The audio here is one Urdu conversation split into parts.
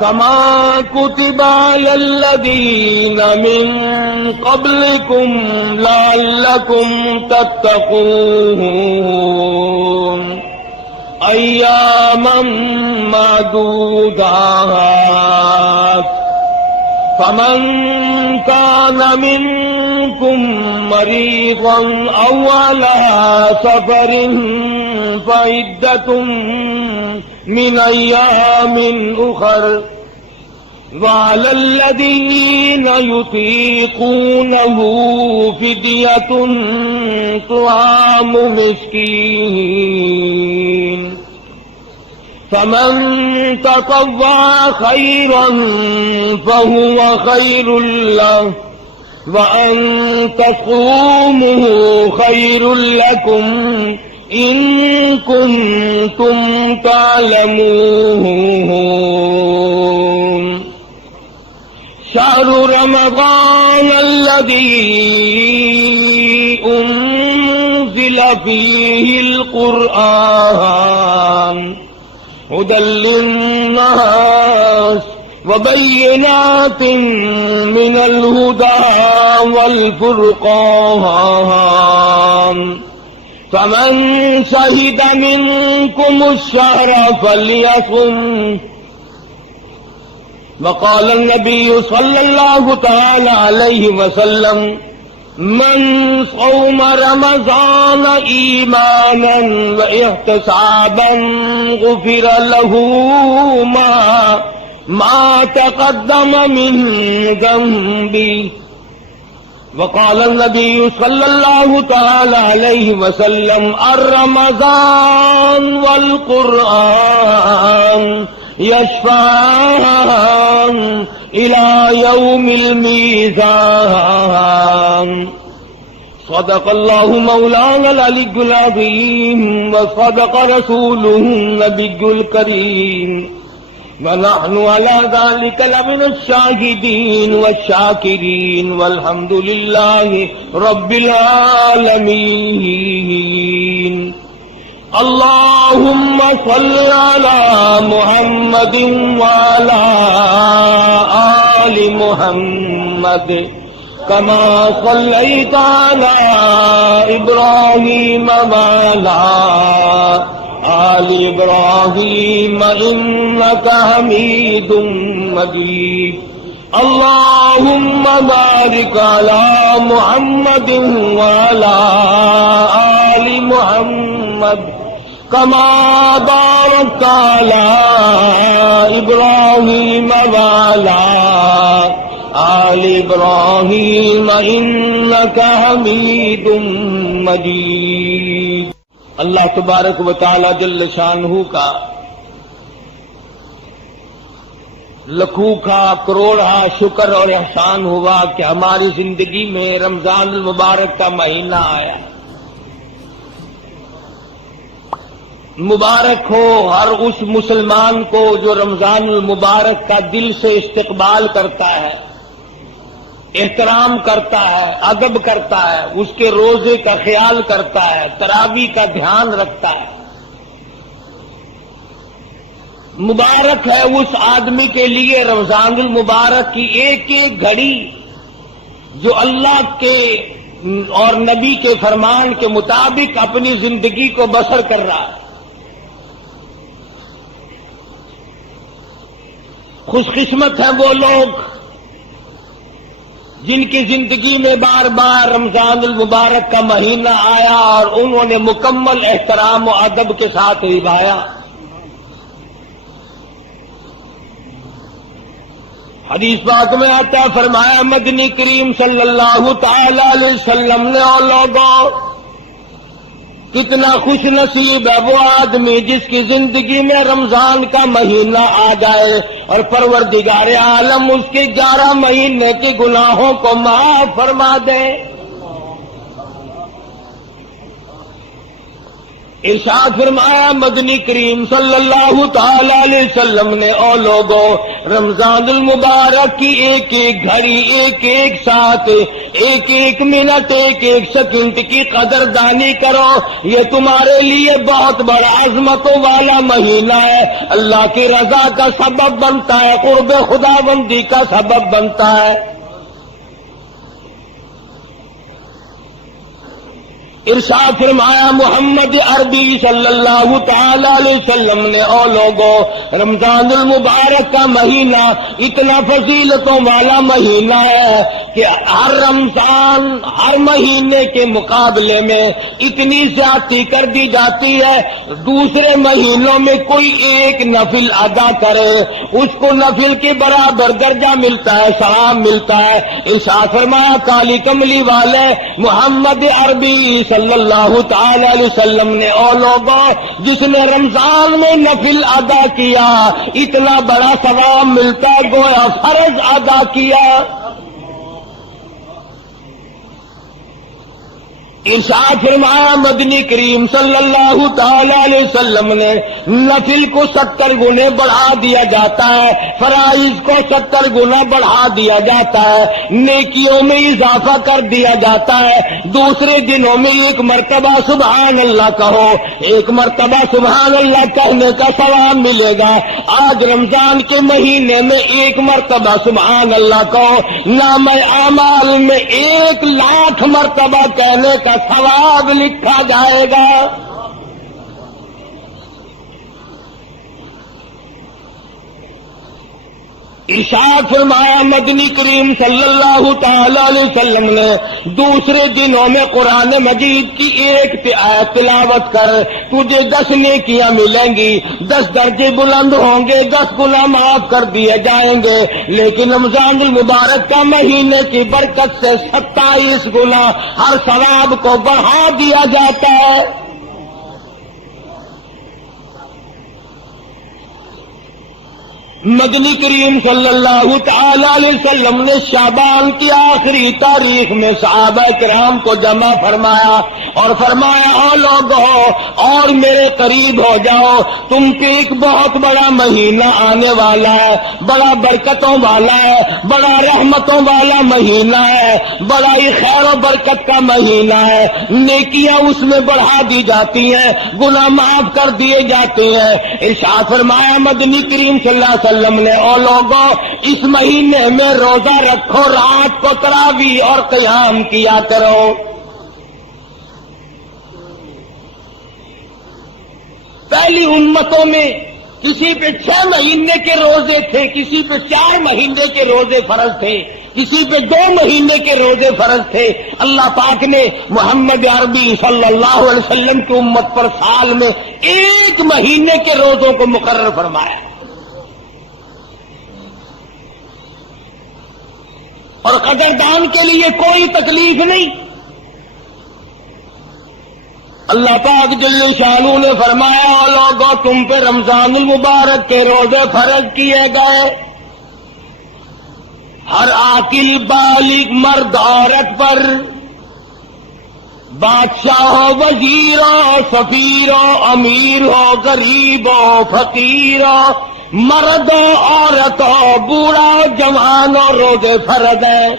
كما كتب على الذين من قبلكم لعلكم تتقون أياما معدودات فمن كان منكم مريضا أو على سفر فعدة من أيام أخر وعلى الذين يطيقونه فدية طعام مسكين فمن تطوع خيرا فهو خير له وأن تصوموا خير لكم إن كنتم تعلمون شهر رمضان الذي أنزل فيه القرآن هدى للناس وبينات من الهدى والفرقان فمن شهد منكم الشهر فليصم وقال النبي صلى الله تعالى عليه وسلم من صوم رمضان إيمانا واحتسابا غفر له ما تقدم من ذنبه وقال النبي صلى الله تعالى عليه وسلم الرمضان والقرآن يشفعان إلى يوم الميزان صدق الله مولانا العلي العظيم وصدق رسوله النبي الكريم ونحن على ذلك لمن الشاهدين والشاكرين والحمد لله رب العالمين اللهم صل على محمد وعلى آل محمد كما صليت على إبراهيم وعلى آل إبراهيم إنك حميد مجيد اللهم بارك على محمد وعلى آل محمد كما باركت على إبراهيم وعلى آل إبراهيم إنك حميد مجيد اللہ تبارک و تعالی جل شانہ کا لکھوں کا کروڑا شکر اور احسان ہوا کہ ہماری زندگی میں رمضان المبارک کا مہینہ آیا. مبارک ہو ہر اس مسلمان کو جو رمضان المبارک کا دل سے استقبال کرتا ہے، احترام کرتا ہے، ادب کرتا ہے، اس کے روزے کا خیال کرتا ہے، تراویح کا دھیان رکھتا ہے. مبارک ہے اس آدمی کے لیے رمضان المبارک کی ایک ایک گھڑی جو اللہ کے اور نبی کے فرمان کے مطابق اپنی زندگی کو بسر کر رہا ہے. خوش قسمت ہیں وہ لوگ جن کی زندگی میں بار بار رمضان المبارک کا مہینہ آیا اور انہوں نے مکمل احترام و ادب کے ساتھ نبھایا. حدیث پاک میں آتا ہے، فرمایا مدنی کریم صلی اللہ تعالی علیہ وسلم نے، اور لوگوں کتنا خوش نصیب ہے وہ آدمی جس کی زندگی میں رمضان کا مہینہ آ جائے اور پروردگار عالم اس کے 11 مہینے کے گناہوں کو معاف فرما دے. ارشاد فرمایا مدنی کریم صلی اللہ تعالی علیہ وسلم نے او لوگوں رمضان المبارک کی ایک ایک گھڑی ایک ایک ساتھ ایک ایک منٹ ایک ایک سیکنڈ کی قدردانی کرو، یہ تمہارے لیے بہت بڑا عظمتوں والا مہینہ ہے، اللہ کی رضا کا سبب بنتا ہے، قرب خدا بندی کا سبب بنتا ہے۔ ارشاد فرمایا محمد عربی صلی اللہ تعالی علیہ وسلم نے او لوگوں رمضان المبارک کا مہینہ اتنا فضیلتوں والا مہینہ ہے کہ ہر رمضان ہر مہینے کے مقابلے میں اتنی زیادتی کر دی جاتی ہے، دوسرے مہینوں میں کوئی ایک نفل ادا کرے اس کو نفل کے برابر درجہ ملتا ہے، ثواب ملتا ہے۔ ارشاد فرمایا کالی کملی والے محمد عربی صلی اللہ تعالی علیہ وسلم نے او لوگوں جس نے رمضان میں نفل ادا کیا اتنا بڑا ثواب ملتا گویا فرض ادا کیا۔ ارشاد فرمایا مدنی کریم صلی اللہ تعالی علیہ وسلم نے نفل کو 70 گنے بڑھا دیا جاتا ہے، فرائض کو 70 گنا بڑھا دیا جاتا ہے، نیکیوں میں اضافہ کر دیا جاتا ہے۔ دوسرے دنوں میں ایک مرتبہ سبحان اللہ کہو، ایک مرتبہ سبحان اللہ کہنے کا ثواب ملے گا۔ آج رمضان کے مہینے میں ایک مرتبہ سبحان اللہ کہو، نام اعمال میں 1,00,000 مرتبہ کہنے کا ثواب لکھا جائے گا۔ ارشاد فرمایا مدنی کریم صلی اللہ تعالی علیہ وسلم نے دوسرے دنوں میں قرآن مجید کی ایک آیت تلاوت کر تجھے 10 نیکیاں ملیں گی، 10 درجے بلند ہوں گے، 10 گناہ معاف کر دیے جائیں گے۔ لیکن رمضان المبارک کا مہینے کی برکت سے 27 گنا ہر ثواب کو بڑھا دیا جاتا ہے۔ مدنی کریم صلی اللہ تعالی علیہ وسلم نے شعبان کی آخری تاریخ میں صحابہ کرام کو جمع فرمایا اور فرمایا او لوگو اور میرے قریب ہو جاؤ، تم پہ ایک بہت بڑا مہینہ آنے والا ہے، بڑا برکتوں والا ہے، بڑا رحمتوں والا مہینہ ہے، بڑا ہی خیر و برکت کا مہینہ ہے، نیکیاں اس میں بڑھا دی جاتی ہیں، گناہ معاف کر دیے جاتے ہیں۔ ارشاد فرمایا مدنی کریم صلی اللہ علیہ وسلم نے او لوگوں اس مہینے میں روزہ رکھو، رات کو تراویح اور قیام کیا کرو۔ پہلی امتوں میں کسی پہ 6 مہینے کے روزے تھے، کسی پہ 4 مہینے کے روزے فرض تھے، کسی پہ 2 مہینے کے روزے فرض تھے۔ اللہ پاک نے محمد عربی صلی اللہ علیہ وسلم کی امت پر سال میں 1 مہینے کے روزوں کو مقرر فرمایا اور قدردان کے لیے کوئی تکلیف نہیں۔ اللہ پاک جل شانہ نے فرمایا او لوگوں تم پہ رمضان المبارک کے روزے فرض کیے گئے، ہر عاقل بالغ مرد عورت پر، بادشاہ ہو، وزیر ہو، سفیر ہو، امیر ہو، غریب ہو، فقیر ہو، مرد ہو، عورت ہو، بوڑھا ہو، جوان ہو، روزے فرض ہیں۔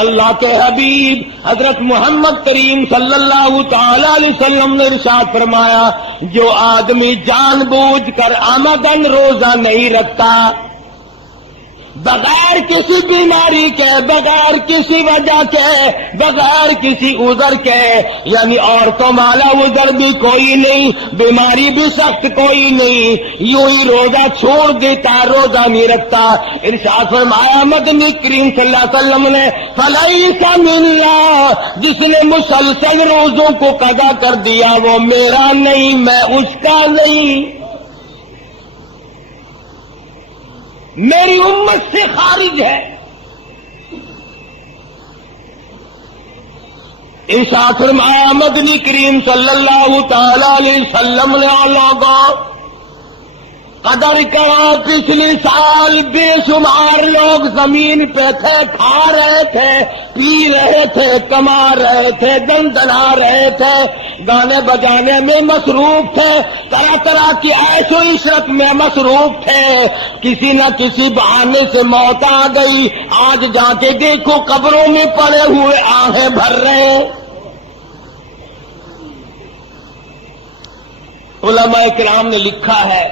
اللہ کے حبیب حضرت محمد کریم صلی اللہ تعالی علیہ وسلم نے ارشاد فرمایا جو آدمی جان بوجھ کر عمدن روزہ نہیں رکھتا، بغیر کسی بیماری کے، بغیر کسی وجہ کے، بغیر کسی عذر کے، یعنی عورتوں والا عذر بھی کوئی نہیں، بیماری بھی سخت کوئی نہیں، یوں ہی روزہ چھوڑ دیتا، روزہ نہیں رکھتا، ارشاد فرمایا مدنی کریم صلی اللہ علیہ وسلم نے فلیس منا، جس نے مسلسل روزوں کو قضا کر دیا وہ میرا نہیں، میں اس کا نہیں، میری امت سے خارج ہے۔ ارشاد فرمایا مدنی کریم صلی اللہ تعالی علیہ وسلم نے لوگوں قدر کرو پچھلی سال بے شمار لوگ زمین پہ تھے، کھا رہے تھے، پی رہے تھے، کما رہے تھے، دندنا رہے تھے، گانے بجانے میں مصروف تھے، طرح طرح کی عیش و عشرت میں مصروف تھے، کسی نہ کسی بہانے سے موت آ گئی، آج جا کے دیکھو قبروں میں پڑے ہوئے آہیں بھر رہے ہیں۔ علماء کرام نے لکھا ہے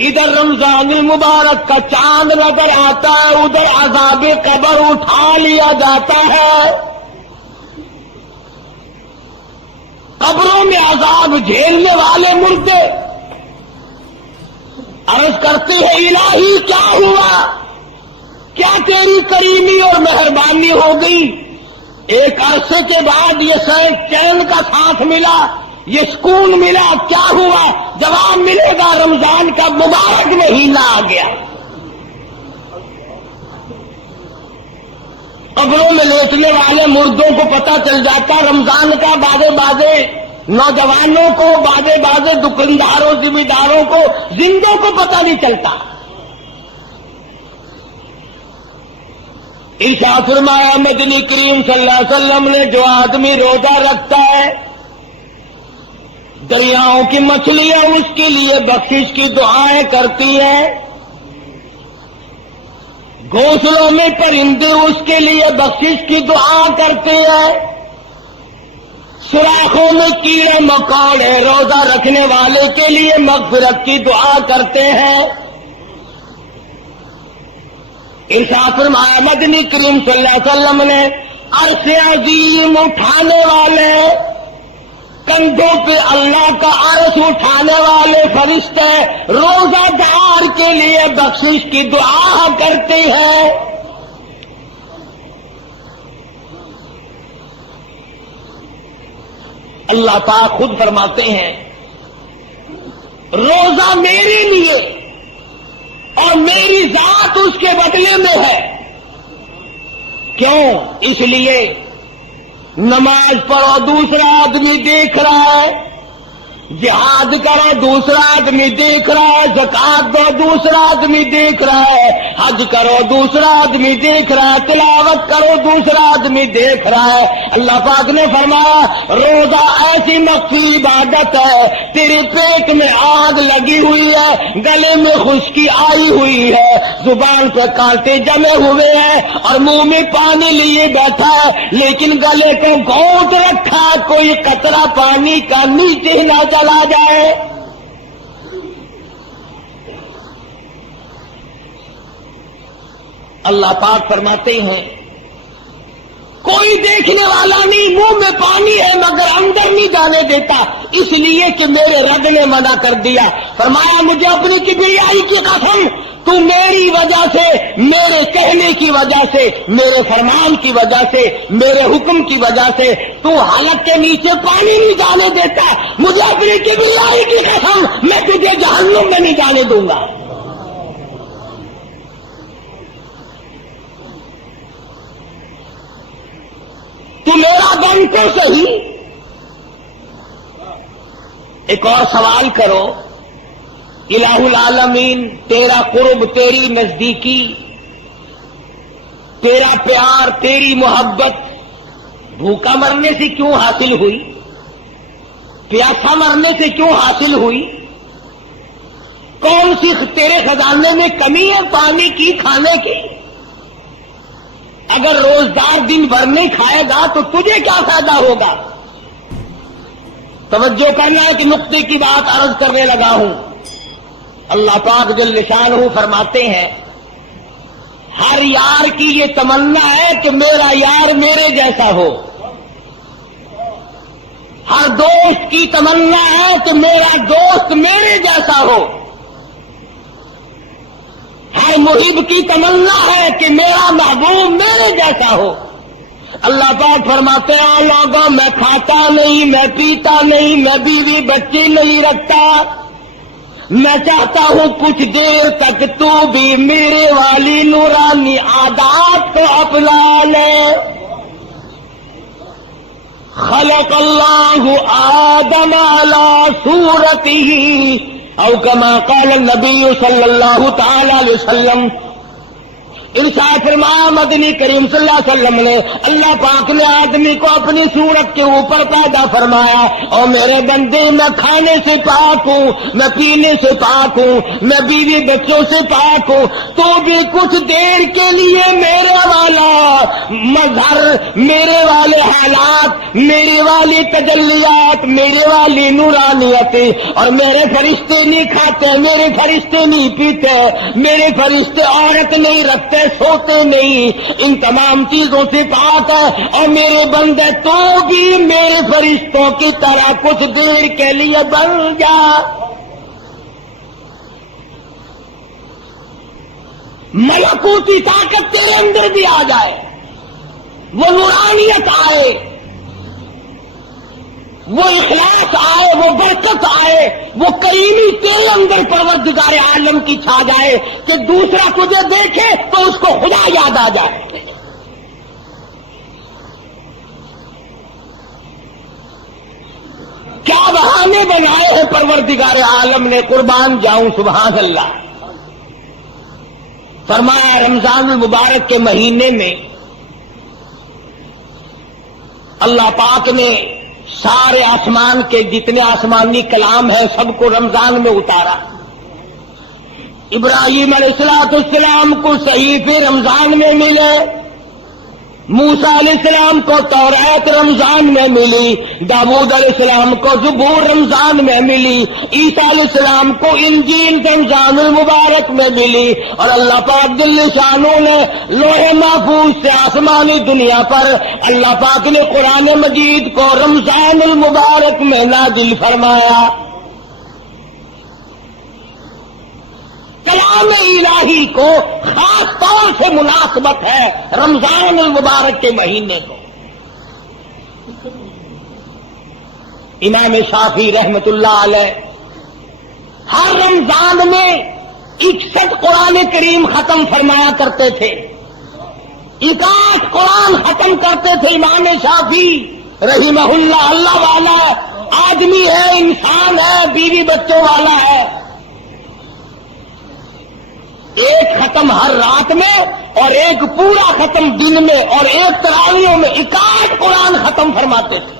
ادھر رمضان المبارک کا چاند نظر آتا ہے، ادھر عذاب قبر اٹھا لیا جاتا ہے، قبروں میں عذاب جھیلنے والے مردے عرض کرتے ہیں الہی کیا ہوا، کیا تیری کریمی اور مہربانی ہو گئی، ایک عرصے کے بعد یہ چین کا ساتھ ملا، یہ سکون ملا، کیا ہوا؟ جواب ملے گا رمضان کا مبارک مہینہ آ گیا۔ قبروں میں لیٹنے والے مردوں کو پتہ چل جاتا رمضان کا، بازے نوجوانوں کو، بازے دکانداروں ذمہ داروں کو، زندوں کو پتہ نہیں چلتا۔ ارشاد فرمایا مدنی کریم صلی اللہ علیہ وسلم نے جو آدمی روزہ رکھتا ہے دریاؤں کی مچھلیاں اس کے لیے بخشش کی دعائیں کرتی ہیں، گھونسلوں میں پرندے اس کے لیے بخشش کی دعا کرتے ہیں، سوراخوں میں کیڑے مکوڑے روزہ رکھنے والے کے لیے مغفرت کی دعا کرتے ہیں۔ ارشاد فرمایا مدنی کریم صلی اللہ علیہ وسلم نے عرش عظیم اٹھانے والے، کندھوں پہ اللہ کا عرش اٹھانے والے فرشتے روزہ دار کے لیے بخشش کی دعا کرتے ہیں۔ اللہ پاک خود فرماتے ہیں روزہ میرے لیے اور میری ذات اس کے بدلے میں ہے۔ کیوں؟ اس لیے نماز پڑھو دوسرا آدمی دیکھ رہا ہے، جہاد کرو دوسرا آدمی دیکھ رہا ہے، زکات دو دوسرا آدمی دیکھ رہا ہے، حج کرو دوسرا آدمی دیکھ رہا ہے، تلاوت کرو دوسرا آدمی دیکھ رہا ہے۔ اللہ پاک نے فرمایا روزہ ایسی مخفی عبادت ہے، تیرے پیٹ میں آگ لگی ہوئی ہے، گلے میں خشکی آئی ہوئی ہے، زبان پہ کانٹے جمے ہوئے ہیں اور منہ میں پانی لیے بیٹھا ہے، لیکن گلے کو گھونٹ رکھا، کوئی قطرہ پانی کا نیچے نہ چلا جائے۔ اللہ پاک فرماتے ہیں کوئی دیکھنے والا نہیں، منہ میں پانی ہے مگر اندر نہیں جانے دیتا، اس لیے کہ میرے رب نے منع کر دیا۔ فرمایا مجھے اپنی کبریائی کی قسم، تو میری وجہ سے، میرے کہنے کی وجہ سے، میرے فرمان کی وجہ سے، میرے حکم کی وجہ سے تو حلق کے نیچے پانی نہیں جانے دیتا، مجھے اپنی کبریائی کی قسم میں تجھے جہنم میں نہیں جانے دوں گا۔ تو میرا بن تو صحیح۔ ایک اور سوال کرو، الہ العالمین تیرا قرب، تیری نزدیکی، تیرا پیار، تیری محبت بھوکا مرنے سے کیوں حاصل ہوئی؟ پیاسا مرنے سے کیوں حاصل ہوئی؟ کون سی تیرے خزانے میں کمی ہے پانی کی، کھانے کی؟ اگر روزدار دن بھر نہیں کھائے گا تو تجھے کیا فائدہ ہوگا؟ توجہ کرنا ہے کہ نقطے کی بات عرض کرنے لگا ہوں۔ اللہ پاک جل شانہ فرماتے ہیں ہر یار کی یہ تمنا ہے کہ میرا یار میرے جیسا ہو، ہر دوست کی تمنا ہے کہ میرا دوست میرے جیسا ہو، ہر محب کی تمنا ہے کہ میرا محبوب میرے جیسا ہو۔ اللہ پاک فرماتے ہیں لوگوں میں کھاتا نہیں، میں پیتا نہیں، میں بیوی بچے نہیں رکھتا، میں چاہتا ہوں کچھ دیر تک تو بھی میرے والی نورانی عادات کو اپنا لے۔ خلق اللہ آدم علی صورتہ او کما قال النبی صلی اللہ تعالی علیہ وسلم. ارشاد فرمایا مدنی کریم صلی اللہ علیہ وسلم نے اللہ پاک نے آدمی کو اپنی صورت کے اوپر پیدا فرمایا. اور میرے بندے میں کھانے سے پاک ہوں, میں پینے سے پاک ہوں, میں بیوی بچوں سے پاک ہوں, تو بھی کچھ دیر کے لیے میرے والا مظہر, میرے والے حالات, میرے والی تجلیات, میرے والی نورانیت, اور میرے فرشتے نہیں کھاتے, میرے فرشتے نہیں پیتے, میرے فرشتے عورت نہیں رکھتے, سوتے نہیں, ان تمام چیزوں سے پاک ہے. اور میرے بندے تو بھی میرے فرشتوں کی طرح کچھ دیر کے لیے بن جا. ملکوتی طاقت تیرے اندر بھی آ جائے, وہ نورانیت آئے, وہ اخلاص آئے, وہ برکت آئے, وہ کریمی تیرے اندر پروردگار عالم کی چھا جائے کہ دوسرا تجھے دیکھے تو اس کو خدا یاد آ جائے. کیا بہانے بنائے ہیں پروردگار عالم نے, قربان جاؤں سبحان اللہ. فرمایا رمضان المبارک کے مہینے میں اللہ پاک نے سارے آسمان کے جتنے آسمانی کلام ہیں سب کو رمضان میں اتارا. ابراہیم علیہ السلام کو صحیفے رمضان میں ملے, موسیٰ علیہ السلام کو تورات رمضان میں ملی, داؤد علیہ السلام کو زبور رمضان میں ملی, عیسیٰ علیہ السلام کو انجیل رمضان المبارک میں ملی, اور اللہ پاک جل شانہ نے لوح محفوظ سے آسمانی دنیا پر اللہ پاک نے قرآن مجید کو رمضان المبارک میں نازل فرمایا. کلام الہی کو خاص طور سے مناسبت ہے رمضان المبارک کے مہینے کو. امام شافعی رحمت اللہ علیہ ہر رمضان میں 61 قرآن کریم ختم فرمایا کرتے تھے, 61 قرآن ختم کرتے تھے. امام شافعی رحمہ اللہ, اللہ والا آدمی ہے, انسان ہے, بیوی بچوں والا ہے. ایک ختم ہر رات میں اور ایک پورا ختم دن میں اور ایک تراویحوں میں 61 قرآن ختم فرماتے تھے.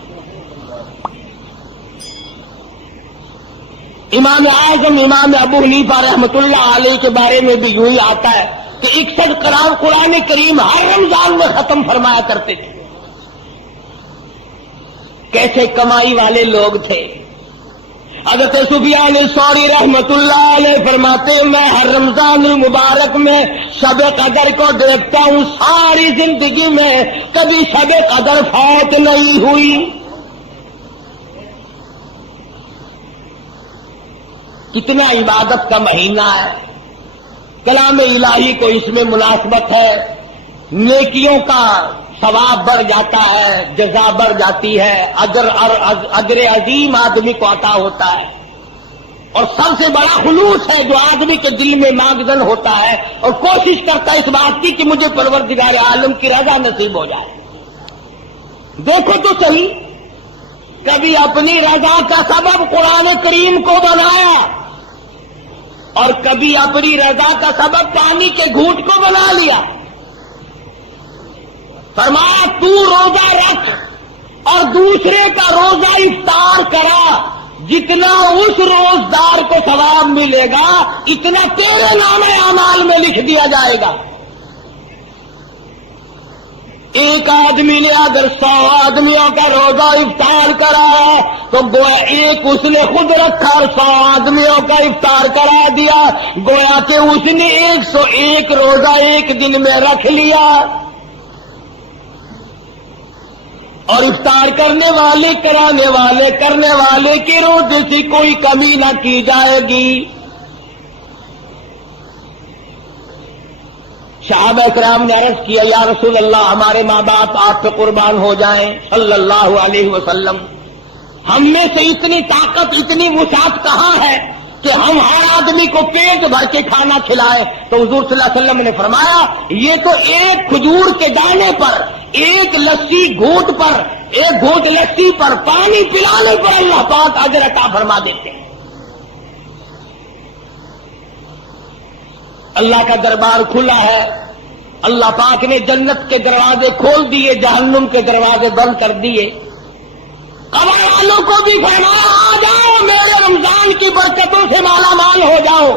امام اعظم امام ابو حنیفہ رحمت اللہ علیہ کے بارے میں بھی یوں ہی آتا ہے کہ 61 قرآن کریم ہر رمضان میں ختم فرمایا کرتے تھے. کیسے کمائی والے لوگ تھے. حضرت سفیان ثوری رحمت اللہ علیہ فرماتے ہیں میں ہر رمضان المبارک میں شب قدر کو دیکھتا ہوں, ساری زندگی میں کبھی شب قدر فوت نہیں ہوئی. کتنا عبادت کا مہینہ ہے, کلام الہی کو اس میں مناسبت ہے, نیکیوں کا ثواب بڑھ جاتا ہے, جزا بڑھ جاتی ہے, اجر عظیم آدمی کو عطا ہوتا ہے. اور سب سے بڑا خلوص ہے جو آدمی کے دل میں ماغزن ہوتا ہے اور کوشش کرتا ہے اس بات کی کہ مجھے پروردگار عالم کی رضا نصیب ہو جائے. دیکھو تو صحیح, کبھی اپنی رضا کا سبب قرآن کریم کو بنایا اور کبھی اپنی رضا کا سبب پانی کے گھونٹ کو بنا لیا. فرمایا تو روزہ رکھ اور دوسرے کا روزہ افطار کرا, جتنا اس روزدار کو ثواب ملے گا اتنا تیرے نام اعمال میں لکھ دیا جائے گا. ایک آدمی نے اگر 100 آدمیوں کا روزہ افطار کرایا تو گویا ایک اس نے خود رکھا اور 100 آدمیوں کا افطار کرا دیا, گویا کہ اس نے 101 روزہ ایک دن میں رکھ لیا. اور افطار کرنے والے کرانے والے کرنے والے کے روزے سے کوئی کمی نہ کی جائے گی. صحابہ کرام نے عرض کیا یا رسول اللہ ہمارے ماں باپ آپ پہ قربان ہو جائیں صلی اللہ علیہ وسلم, ہم میں سے اتنی طاقت اتنی وسعت کہاں ہے کہ ہم ہر آدمی کو پیٹ بھر کے کھانا کھلائے. تو حضور صلی اللہ علیہ وسلم نے فرمایا یہ تو ایک کھجور کے دانے پر, ایک لسی گھونٹ پر ایک گھونٹ لسی پر پانی پلانے پر اللہ پاک اجر عطا فرما دیتے ہیں. اللہ کا دربار کھلا ہے. اللہ پاک نے جنت کے دروازے کھول دیے، جہنم کے دروازے بند کر دیے. قبر والوں کو بھی فرمایا آ جاؤ، میرے رمضان کی برکتوں سے مالا مال ہو جاؤ.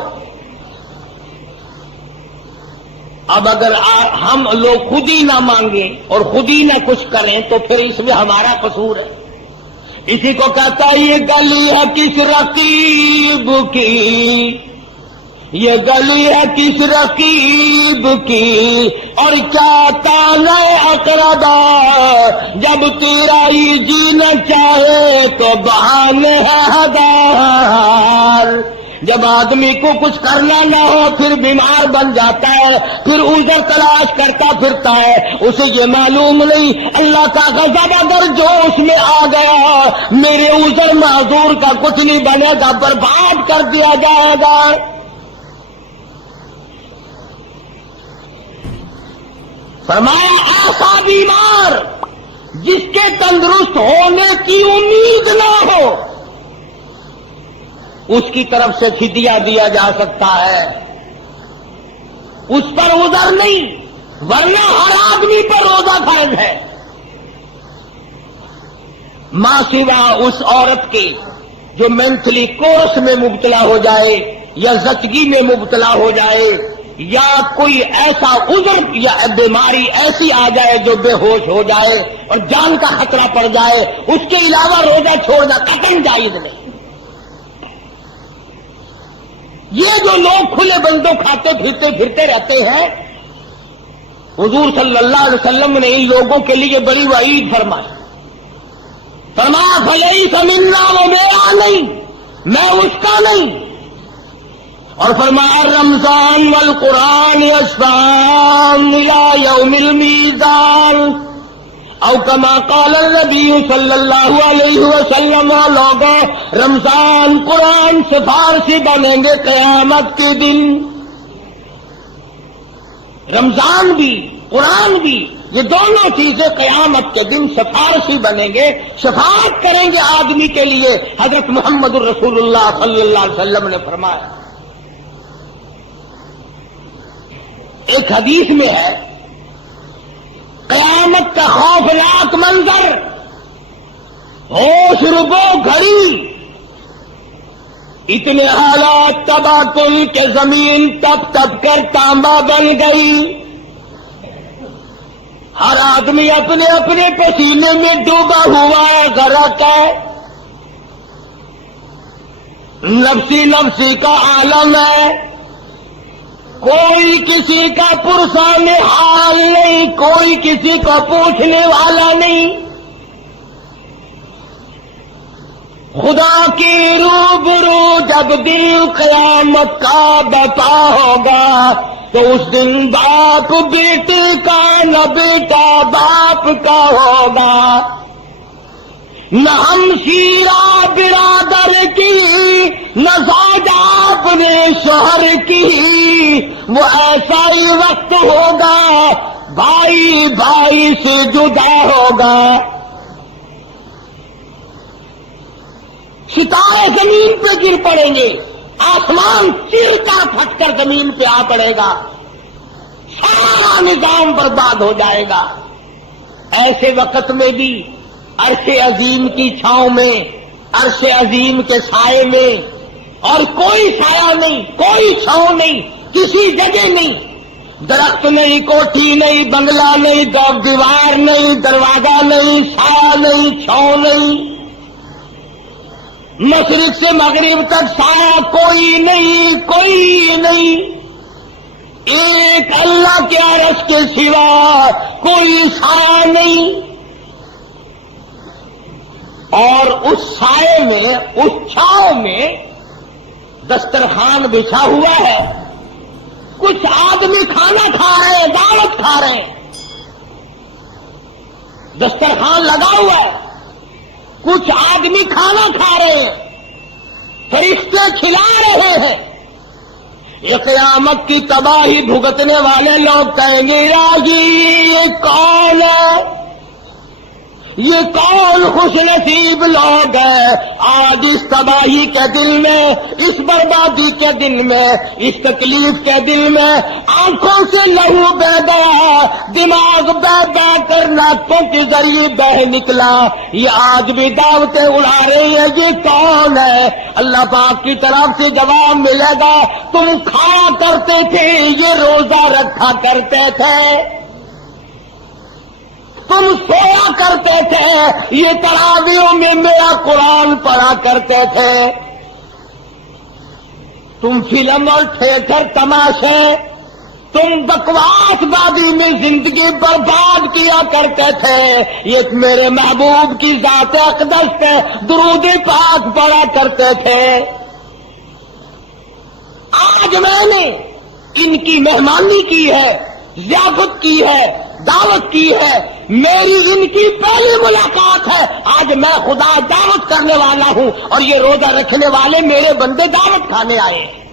اب اگر ہم لوگ خود ہی نہ مانگیں اور خود ہی نہ کچھ کریں تو پھر اس میں ہمارا قصور ہے. اسی کو کہتا ہے یہ گلی ہے کس رقیب کی، یہ گلی ہے کس رقیب کی، اور کیا تانے اقربا، جب تیرا ہی جینا چاہے تو بہانے ہے ہزار. جب آدمی کو کچھ کرنا نہ ہو پھر بیمار بن جاتا ہے، پھر عذر تلاش کرتا پھرتا ہے. اسے یہ معلوم نہیں اللہ کا غضب اگر جوش میں آ گیا میرے عذر معذور کا کچھ نہیں بنے گا، برباد کر دیا جائے گا. فرمایا ایسا بیمار جس کے تندرست ہونے کی امید نہ ہو اس کی طرف سے فدیہ دیا جا سکتا ہے، اس پر عذر نہیں، ورنہ ہر آدمی پر روزہ فرض ہے. ماں سوا اس عورت کے جو مینٹلی کورس میں مبتلا ہو جائے یا زچگی میں مبتلا ہو جائے یا کوئی ایسا عذر یا بیماری ایسی آ جائے جو بے ہوش ہو جائے اور جان کا خطرہ پڑ جائے، اس کے علاوہ روزہ چھوڑنا قطعاً جائز نہیں. یہ جو لوگ کھلے بندوں کھاتے پھرتے رہتے ہیں، حضور صلی اللہ علیہ وسلم نے ان لوگوں کے لیے بڑی وعید فرمائی. فرمایا فلیس منا، وہ میرا نہیں، میں اس کا نہیں. اور فرمایا رمضان والقرآن یشفعان الی یوم المیزان، او کما قال النبی صلی اللہ علیہ وسلم. لوگوں رمضان قرآن سفارشی بنیں گے قیامت کے دن. رمضان بھی قرآن بھی یہ دونوں چیزیں قیامت کے دن سفارشی بنیں گے، شفاعت کریں گے آدمی کے لیے. حضرت محمد الرسول اللہ صلی اللہ علیہ وسلم نے فرمایا. ایک حدیث میں ہے قیامت کا خوفناک منظر، ہوش ربو گھڑی، اتنے حالات تباکل کے زمین تپ تپ کر تانبا بن گئی. ہر آدمی اپنے اپنے پسینے میں ڈوبا ہوا ہے، غرق ہے. نفسی نفسی کا عالم ہے، کوئی کسی کا پرسان حال نہیں، کوئی کسی کو پوچھنے والا نہیں. خدا کی روبرو جب دن قیامت کا بپا ہوگا تو اس دن باپ بیٹے کا نہ بیٹا باپ کا ہوگا، نہ ہمشیرہ برادر کی نہ زوجہ اپنے شوہر کی. وہ ایسا ہی وقت ہوگا بھائی بھائی سے جدا ہوگا. ستارے زمین پہ گر پڑیں گے، آسمان چیرتا پھٹ کر زمین پہ آ پڑے گا، سارا نظام برباد ہو جائے گا. ایسے وقت میں بھی عرش عظیم کی چھاؤں میں، عرش عظیم کے سائے میں، اور کوئی سایہ نہیں، کوئی چھاؤں نہیں، کسی جگہ نہیں، درخت نہیں، کوٹھی نہیں، بنگلہ نہیں، دیوار نہیں، دروازہ نہیں، سایہ نہیں، چھاؤں نہیں. مشرق سے مغرب تک سایہ کوئی نہیں، کوئی نہیں. ایک اللہ کے عرش کے سوا کوئی سایہ نہیں. اور اس سائے میں، اس چھاؤں میں دسترخوان بچھا ہوا ہے، کچھ آدمی کھانا کھا رہے ہیں، دعوت کھا رہے ہیں، دسترخوان لگا ہوا ہے، کچھ آدمی کھانا کھا رہے ہیں، فرشتے کھلا رہے ہیں. یہ قیامت کی تباہی بھگتنے والے لوگ کہیں گے راجی یہ کون ہے؟ یہ کون خوش نصیب لوگ ہیں آج اس تباہی کے دل میں، اس بربادی کے دن میں، اس تکلیف کے دل میں آنکھوں سے لہو بہ گیا، دماغ بہ بہ کر ناکوں کے ذریعے بہ نکلا، یہ آج بھی دعوتیں اڑا رہے ہیں، یہ کون ہے؟ اللہ پاک کی طرف سے جواب ملے گا، تم کھایا کرتے تھے، یہ روزہ رکھا کرتے تھے، تم سویا کرتے تھے، یہ تراویحوں میں میرا قرآن پڑھا کرتے تھے، تم فلم اور تھیٹر تماشے، تم بکواس بازی میں زندگی برباد کیا کرتے تھے، یہ میرے محبوب کی ذات اقدس پہ درود پاک پڑھا کرتے تھے۔ آج میں نے ان کی مہمانی کی ہے، ضیافت کی ہے، دعوت کی ہے، میری ان کی پہلی ملاقات ہے، آج میں خدا دعوت کرنے والا ہوں اور یہ روزہ رکھنے والے میرے بندے دعوت کھانے آئے ہیں۔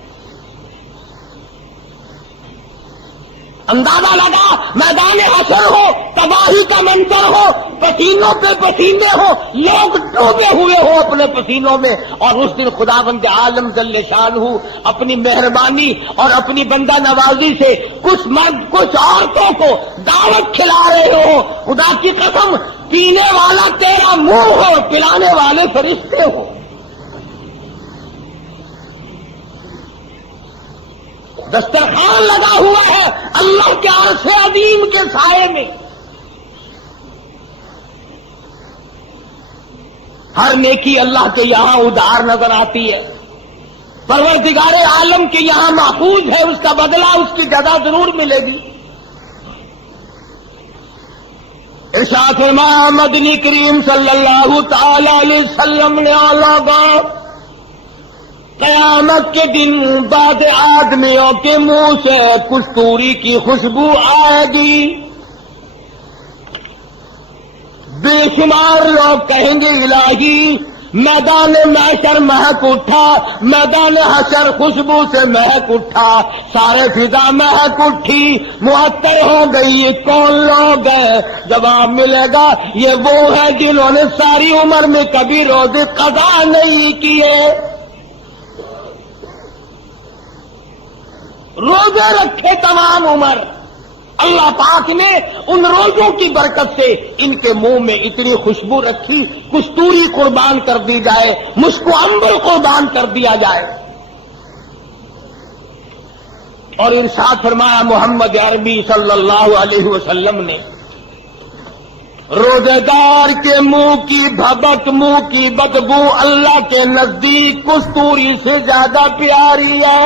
اندازہ لگا میدان حشر ہو، تباہی کا منظر ہو، پسینوں پہ پسینے ہو، لوگ ڈوبے ہوئے ہو اپنے پسینوں میں، اور اس دن خداوند عالم جل شانہ اپنی مہربانی اور اپنی بندہ نوازی سے کچھ مرد کچھ عورتوں کو دعوت کھلا رہے ہو، خدا کی قسم پینے والا تیرا منہ ہو، پلانے والے فرشتے ہو۔ دسترخوان لگا ہوا ہے اللہ کے عرش عظیم کے سائے میں، ہر نیکی اللہ کے یہاں ادھار نظر آتی ہے، پروردگار عالم کے یہاں محفوظ ہے، اس کا بدلہ اس کی جزا ضرور ملے گی۔ ارشاد فرمایا مدنی کریم صلی اللہ تعالی علیہ وسلم نے اعلیٰ قیامت کے دن بعد آدمیوں کے منہ سے کستوری کی خوشبو آئے گی، بے شمار لوگ کہیں گے الہی میدان محشر مہک اٹھا، میدان حشر خوشبو سے مہک اٹھا، سارے فضا مہک اٹھی، معطر ہو گئی، یہ کون لوگ ہیں؟ جواب ملے گا یہ وہ ہے جنہوں نے ساری عمر میں کبھی روزے قضا نہیں کیے، روزے رکھے تمام عمر، اللہ پاک نے ان روزوں کی برکت سے ان کے منہ میں اتنی خوشبو رکھی، کستوری قربان کر دی جائے، مشک و عنبر قربان کر دیا جائے۔ اور ارشاد فرمایا محمد عربی صلی اللہ علیہ وسلم نے، روزے دار کے منہ کی بھبک، منہ کی بدبو اللہ کے نزدیک کستوری سے زیادہ پیاری ہے۔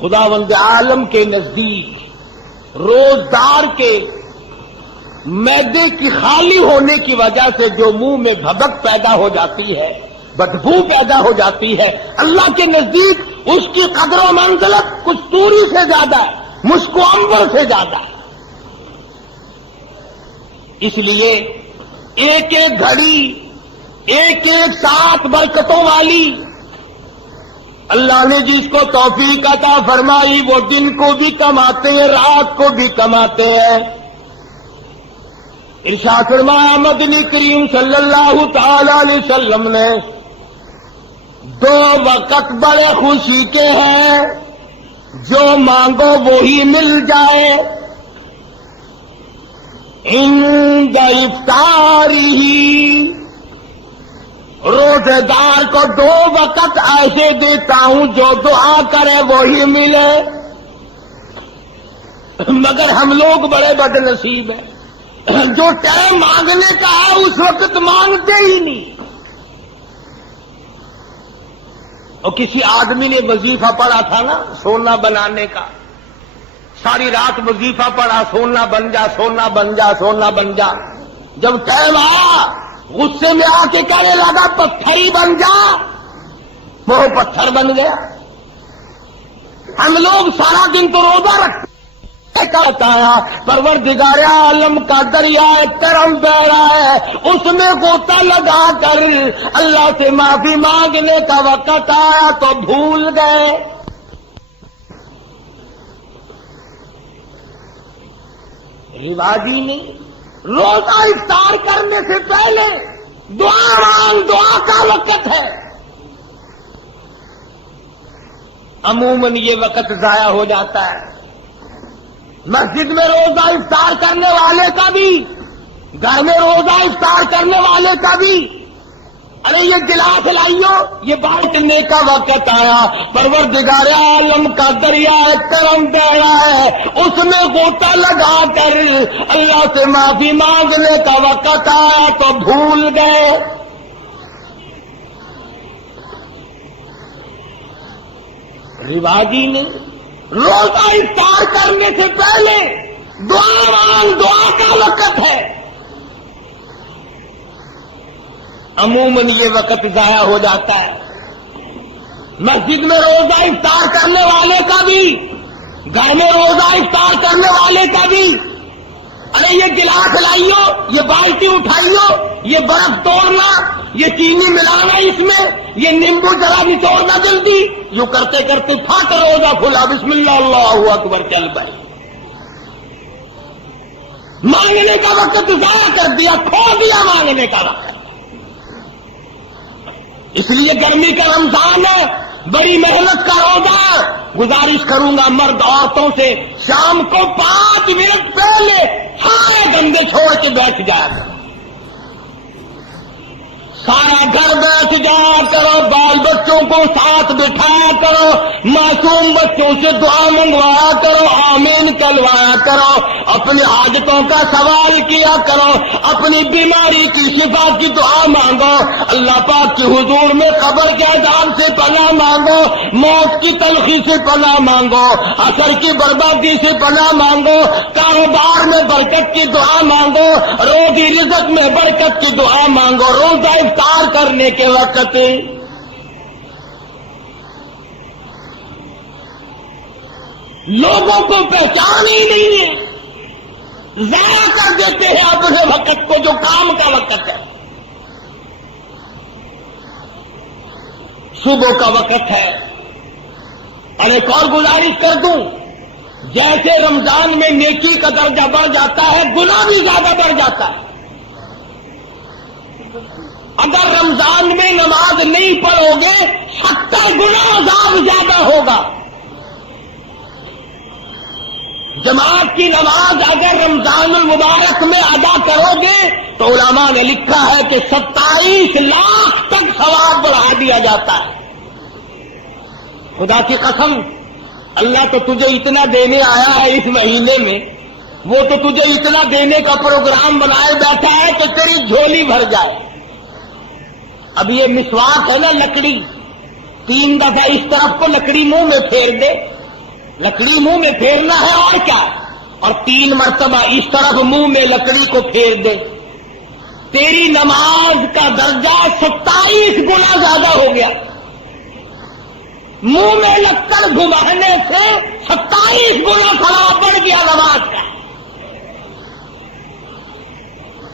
خداوند عالم کے نزدیک روزدار کے معدے کی خالی ہونے کی وجہ سے جو منہ میں بھبک پیدا ہو جاتی ہے، بدبو پیدا ہو جاتی ہے، اللہ کے نزدیک اس کی قدر و منزلت کستوری سے زیادہ، مشک و عنبر سے زیادہ۔ اس لیے ایک ایک گھڑی، ایک ایک ساتھ برکتوں والی اللہ نے جس کو توفیق عطا فرمائی وہ دن کو بھی کماتے ہیں، رات کو بھی کماتے ہیں۔ ارشاد فرمایا مدنی کریم صلی اللہ تعالی علیہ وسلم نے، دو وقت بڑے خوشی کے ہیں، جو مانگو وہی مل جائے، عند افطاری، روزے دار کو دو وقت ایسے دیتا ہوں جو دعا کرے وہی ملے، مگر ہم لوگ بڑے بد نصیب ہیں، جو ٹائم مانگنے کا ہے اس وقت مانگتے ہی نہیں۔ اور کسی آدمی نے وظیفہ پڑھا تھا نا سونا بنانے کا، ساری رات وظیفہ پڑھا، سونا بن جا، سونا بن جا، سونا بن جا، جب ٹائم آیا غصے میں آ کے کہنے لگا پتھر ہی بن جا، وہ پتھر بن گیا۔ ہم لوگ سارا دن تو روزہ رکھتے کہتا ہے، پروردگار عالم کا دریا کرم بہ رہا ہے، اس میں غوطہ لگا کر اللہ سے معافی مانگنے کا وقت آیا تو بھول گئے۔ رواج ہی نہیں. روزہ افطار کرنے سے پہلے دعا کا وقت ہے. عموماً یہ وقت ضائع ہو جاتا ہے. مسجد میں روزہ افطار کرنے والے کا بھی، گھر میں روزہ افطار کرنے والے کا بھی، ارے یہ گلاس لائیو، یہ بانٹنے کا وقت آیا. پروردگار عالم کا دریا کرم دے رہا ہے، اس میں غوطہ لگا کر اللہ سے معافی مانگنے کا وقت آیا تو بھول گئے. رواجی نے روزہ افطار کرنے سے پہلے دعا کا وقت ہے. عموماً یہ وقت ضائع ہو جاتا ہے. مسجد میں روزہ افطار کرنے والے کا بھی، گھر میں روزہ افطار کرنے والے کا بھی، ارے یہ گلاس لائیو، یہ بالٹی اٹھائیو، یہ برف توڑنا، یہ چینی ملانا اس میں، یہ نیمبو ذرا نچوڑنا جلدی، یوں کرتے کرتے پھٹ روزہ کھلا، بسم اللہ اللہ اکبر چل پائے. مانگنے کا وقت ضائع کر دیا، کھو دیا مانگنے کا وقت. اس لیے گرمی کا رمضان ہے، بڑی محنت کا روزہ ہے. گزارش کروں گا مرد عورتوں سے، شام کو 5 منٹ پہلے سارے گندے چھوڑ کے بیٹھ جایا کرو. سارا گھر بیٹھ جایا کرو، بال بچوں کو ساتھ بٹھایا کرو، معصوم بچوں سے دعا منگوایا کرو، آمین کلوایا کرو، اپنی حاجتوں کا سوال کیا کرو، اپنی بیماری کی شفا کی دعا مانگو، اللہ پاک کے حضور میں قبر کے عذاب سے پناہ مانگو، موت کی تلخی سے پناہ مانگو، اثر کی بربادی سے پناہ مانگو، کاروبار میں برکت کی دعا مانگو، روزی رزق میں برکت کی دعا مانگو. روزہ افطار کرنے کے وقت لوگوں کو پہچان ہی نہیں ہے، ضائع کر دیتے ہیں اپنے وقت کو جو کام کا وقت ہے. صبح کا وقت ہے. اور ایک اور گزارش کر دوں، جیسے رمضان میں نیکی کا درجہ بڑھ جاتا ہے، گناہ بھی زیادہ بڑھ جاتا ہے. اگر رمضان میں نماز نہیں پڑھو گے 70 گنا عذاب زیادہ ہوگا. جماعت کی نماز اگر رمضان المبارک میں ادا کرو گے تو علماء نے لکھا ہے کہ 27 لاکھ تک ثواب بڑھا دیا جاتا ہے. خدا کی قسم، اللہ تو تجھے اتنا دینے آیا ہے اس مہینے میں، وہ تو تجھے اتنا دینے کا پروگرام بنائے بیٹھا ہے کہ تیری جھولی بھر جائے. اب یہ مسواک ہے نا، لکڑی 3 دفعہ اس طرف کو لکڑی منہ میں پھیر دے، لکڑی منہ میں پھیرنا ہے اور کیا، اور 3 مرتبہ اس طرف منہ میں لکڑی کو پھیر دے. تیری نماز کا درجہ 27 گنا زیادہ ہو گیا. منہ میں لکڑ گھمانے سے 27 گنا ثواب بڑھ گیا نماز کا.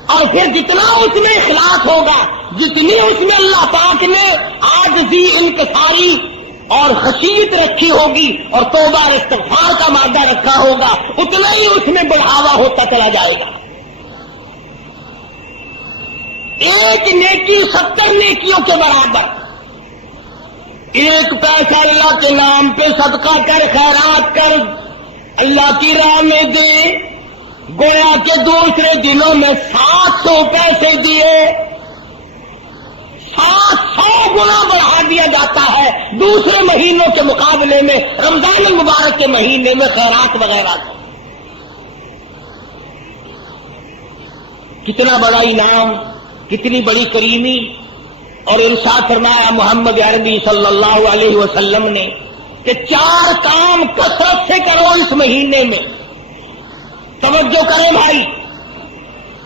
اور پھر جتنا اس میں اخلاص ہوگا، جتنی اس میں اللہ پاک نے عاجزی، انکساری اور خشیت رکھی ہوگی اور توبہ اور استغفار کا مادہ رکھا ہوگا، اتنا ہی اس میں بڑھاوا ہوتا چلا جائے گا. ایک نیکی 70 نیکیوں کے برابر. ایک پیسہ اللہ کے نام پہ صدقہ کر، خیرات کر، اللہ کی راہ میں دے، گویا کے دوسرے دنوں میں 700 پیسے دیے، 700 گنا بڑھا دیا جاتا ہے دوسرے مہینوں کے مقابلے میں رمضان المبارک کے مہینے میں خیرات وغیرہ. کتنا بڑا انعام، کتنی بڑی کریمی. اور ارشاد فرمایا محمد عربی صلی اللہ علیہ وسلم نے کہ 4 کام کثرت سے کرو اس مہینے میں. توجہ کریں بھائی،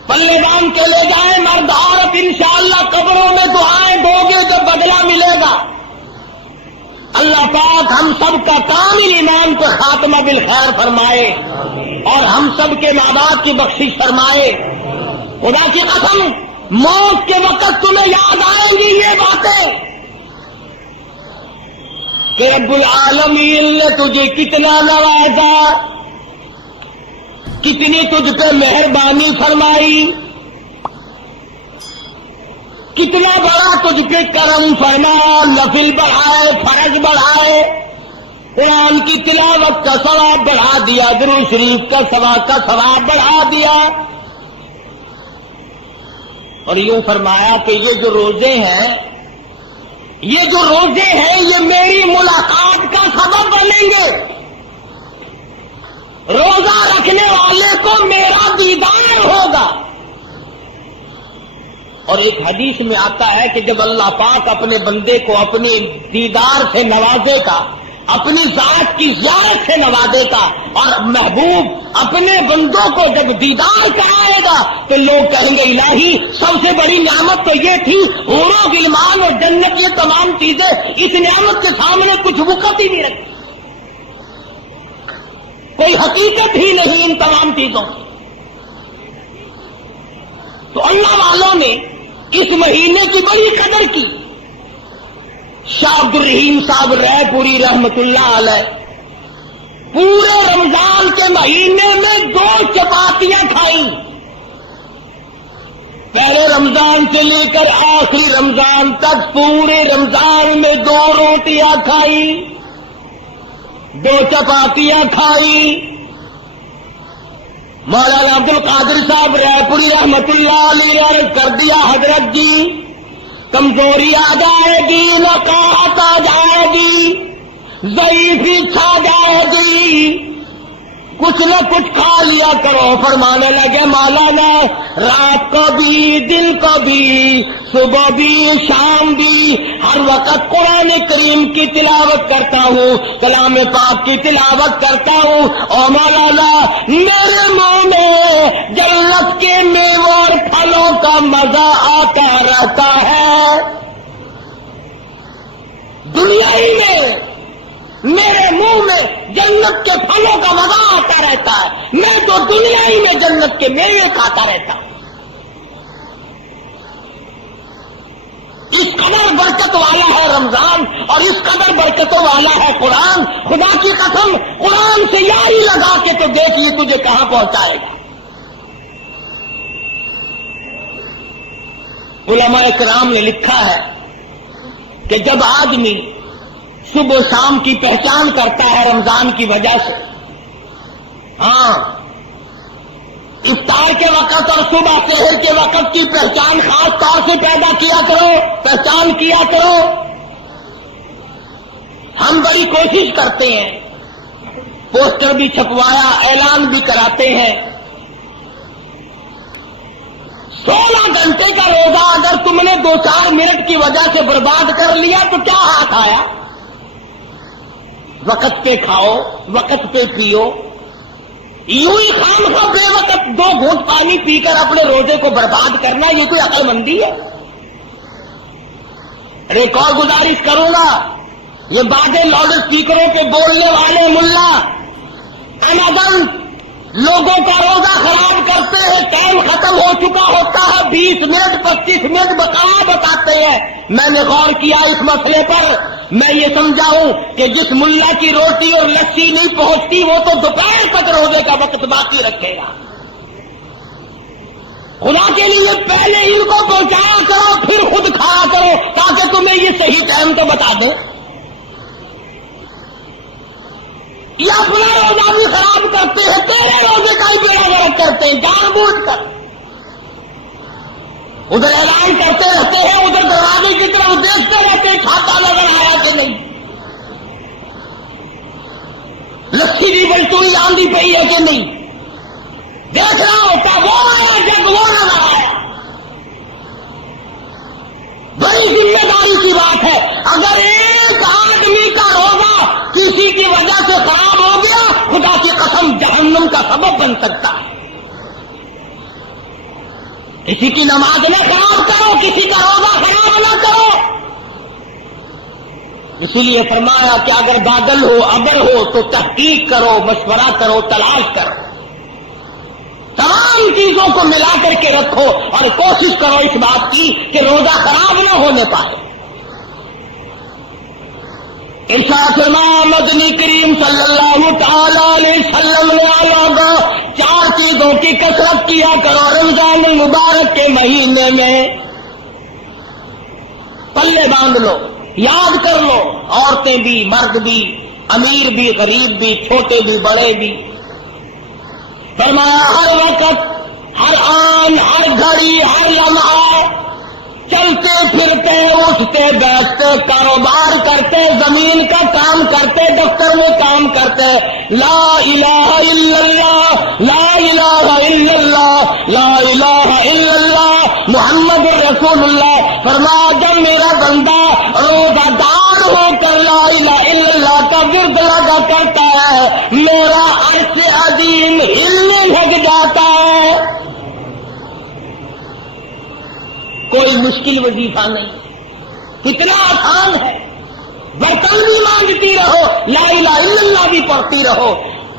پلے دان کے لے جائیں مرد عورت، انشاءاللہ قبروں میں دعائیں دو گے تو بدلہ ملے گا. اللہ پاک ہم سب کا کامل ایمان کو خاتمہ بالخیر فرمائے اور ہم سب کے ماں باپ کی بخشش فرمائے. خدا کی قسم، موت کے وقت تمہیں یاد آئیں گی یہ باتیں کہ رب العالمین نے تجھے کتنا نوازا، کتنی تجھ پہ مہربانی فرمائی، کتنا بڑا تجھ پہ کرم فرمایا، نفل بڑھائے، فرض بڑھائے، قرآن کی تلاوت کا ثواب بڑھا دیا، درود شریف کا ثواب بڑھا دیا، اور یوں فرمایا کہ یہ جو روزے ہیں یہ میری ملاقات کا سبب بنیں گے، روزہ رکھنے والے کو میرا دیدار ہوگا۔ اور ایک حدیث میں آتا ہے کہ جب اللہ پاک اپنے بندے کو اپنی دیدار سے نوازے گا، اپنی ذات کی زیارت سے نوازے گا، اور محبوب اپنے بندوں کو جب دیدار کرائے گا تو لوگ کہیں گے الہی سب سے بڑی نعمت تو یہ تھی، حور و غلمان اور جنت، یہ تمام چیزیں اس نعمت کے سامنے کچھ وقت ہی نہیں رکھتی، کوئی حقیقت ہی نہیں ان تمام چیزوں کی۔ تو اللہ والوں نے اس مہینے کی بڑی قدر کی۔ شاہ عبد الرحیم صاحب رائے پوری رحمت اللہ علیہ پورے رمضان کے مہینے میں 2 چپاتیاں کھائیں، پہلے رمضان سے لے کر آخری رمضان تک پورے رمضان میں 2 روٹیاں کھائیں، 2 چپاتیاں کھائیں۔ مولانا عبد القادر صاحب رائے پوری رحمت اللہ علیہ نے عرض کر دیا حضرت جی کمزوری آ جائے گی، نقاہت آ جائے گی، ضعیفی چھا جائے گی، کچھ نہ کچھ کھا لیا کرو۔ فرمانے لگے مولانا رات کو بھی، دن کو بھی، صبح بھی، شام بھی، ہر وقت قرآن کریم کی تلاوت کرتا ہوں، کلام پاک کی تلاوت کرتا ہوں، اور مولانا میرے منہ میں جنت کے میووں اور پھلوں کا مزہ آتا رہتا ہے، دنیا ہی میں میرے منہ میں جنت کے پھلوں کا مزہ آتا رہتا ہے، میں تو دنیا ہی میں جنت کے میوے کھاتا رہتا ہوں۔ اس قدر برکت والا ہے رمضان، اور اس قدر برکتوں والا ہے قرآن۔ خدا کی قسم قرآن سے یاری لگا کے تو دیکھ یہ تجھے کہاں پہنچائے گا۔ علماء کرام نے لکھا ہے کہ جب آدمی صبح و شام کی پہچان کرتا ہے رمضان کی وجہ سے، ہاں افطار کے وقت اور صبح سحر کے وقت کی پہچان خاص طور سے پیدا کیا کرو، پہچان کیا کرو۔ ہم بڑی کوشش کرتے ہیں، پوسٹر بھی چھپوایا، اعلان بھی کراتے ہیں، 16 گھنٹے کا روزہ اگر تم نے 2-4 منٹ کی وجہ سے برباد کر لیا تو کیا ہاتھ آیا؟ وقت پہ کھاؤ، وقت پہ پیو، یوں ہی خام بے وقت 2 گھونٹ پانی پی کر اپنے روزے کو برباد کرنا، یہ کوئی عقل مندی ہے؟ ایک اور گزارش کروں گا، یہ باتیں لاؤڈ اسپیکروں کے بولنے والے ملا انادن لوگوں کا روزہ خراب کرتے ہیں، ٹائم ختم ہو چکا ہوتا ہے، 20 منٹ 25 منٹ بتاتے ہیں۔ میں نے غور کیا اس مسئلے پر، میں یہ سمجھا ہوں کہ جس ملا کی روٹی اور لسی نہیں پہنچتی وہ تو دوپہر تک روزے کا وقت باقی رکھے گا۔ خدا کے لیے پہلے ان کو پہنچایا کرو، پھر خود کھایا کرو، تاکہ تمہیں یہ صحیح ٹائم تو بتا دیں۔ یہ اپنا روزہ بھی خراب کرتے ہیں، تیرے روزے کا ہی بیڑا غرق کرتے ہیں جان بوجھ کر۔ ادھر اعلان کرتے رہتے ہیں، ادھر دروازے کی طرف دیکھتے رہتے ہیں، کھاتا نظر آیا کہ نہیں، لسی بھی بلٹوئی آندھی پئی ہے کہ نہیں، دیکھ رہا ہوتا وہ آیا جب وہ نظر آیا۔ بڑی ذمہ داری کی بات ہے، اگر ایک آدمی کا روزہ کسی کی وجہ سے خراب ہو گیا، خدا کی قسم جہنم کا سبب بن سکتا ہے۔ کسی کی نماز نہ خراب کرو، کسی کا روزہ خراب نہ کرو۔ اسی لیے فرمایا کہ اگر بادل ہو، ابر ہو تو تحقیق کرو، مشورہ کرو، تلاش کرو، تمام چیزوں کو ملا کر کے رکھو اور کوشش کرو اس بات کی کہ روزہ خراب نہ ہونے پائے۔ ارشاد فرمایا مدنی کریم صلی اللہ تعالی علیہ وسلم نے 4 چیزوں کی کثرت کیا کرو رمضان المبارک کے مہینے میں، پلے باندھ لو، یاد کر لو، عورتیں بھی، مرد بھی، امیر بھی، غریب بھی، چھوٹے بھی، بڑے بھی۔ فرمایا ہر وقت، ہر آن، ہر گھڑی، ہر لمحہ چلتے پھرتے، اٹھتے بیٹھتے، کاروبار کرتے، زمین کا کام کرتے، دفتر میں کام کرتے، لا الہ الا اللہ، لا الہ الا اللہ، لا الہ الا اللہ محمد رسول اللہ۔ فرمایا جب میرا بندہ روزہ دار ہو کر لا الہ الا اللہ کا ورد لگا کرتا ہے، میرا عرش عظیم ہلنے لگ جاتا ہے۔ کوئی مشکل وظیفہ نہیں، کتنا آسان ہے۔ برتن بھی مانجتی رہو، لا الہ الا اللہ بھی پڑھتی رہو،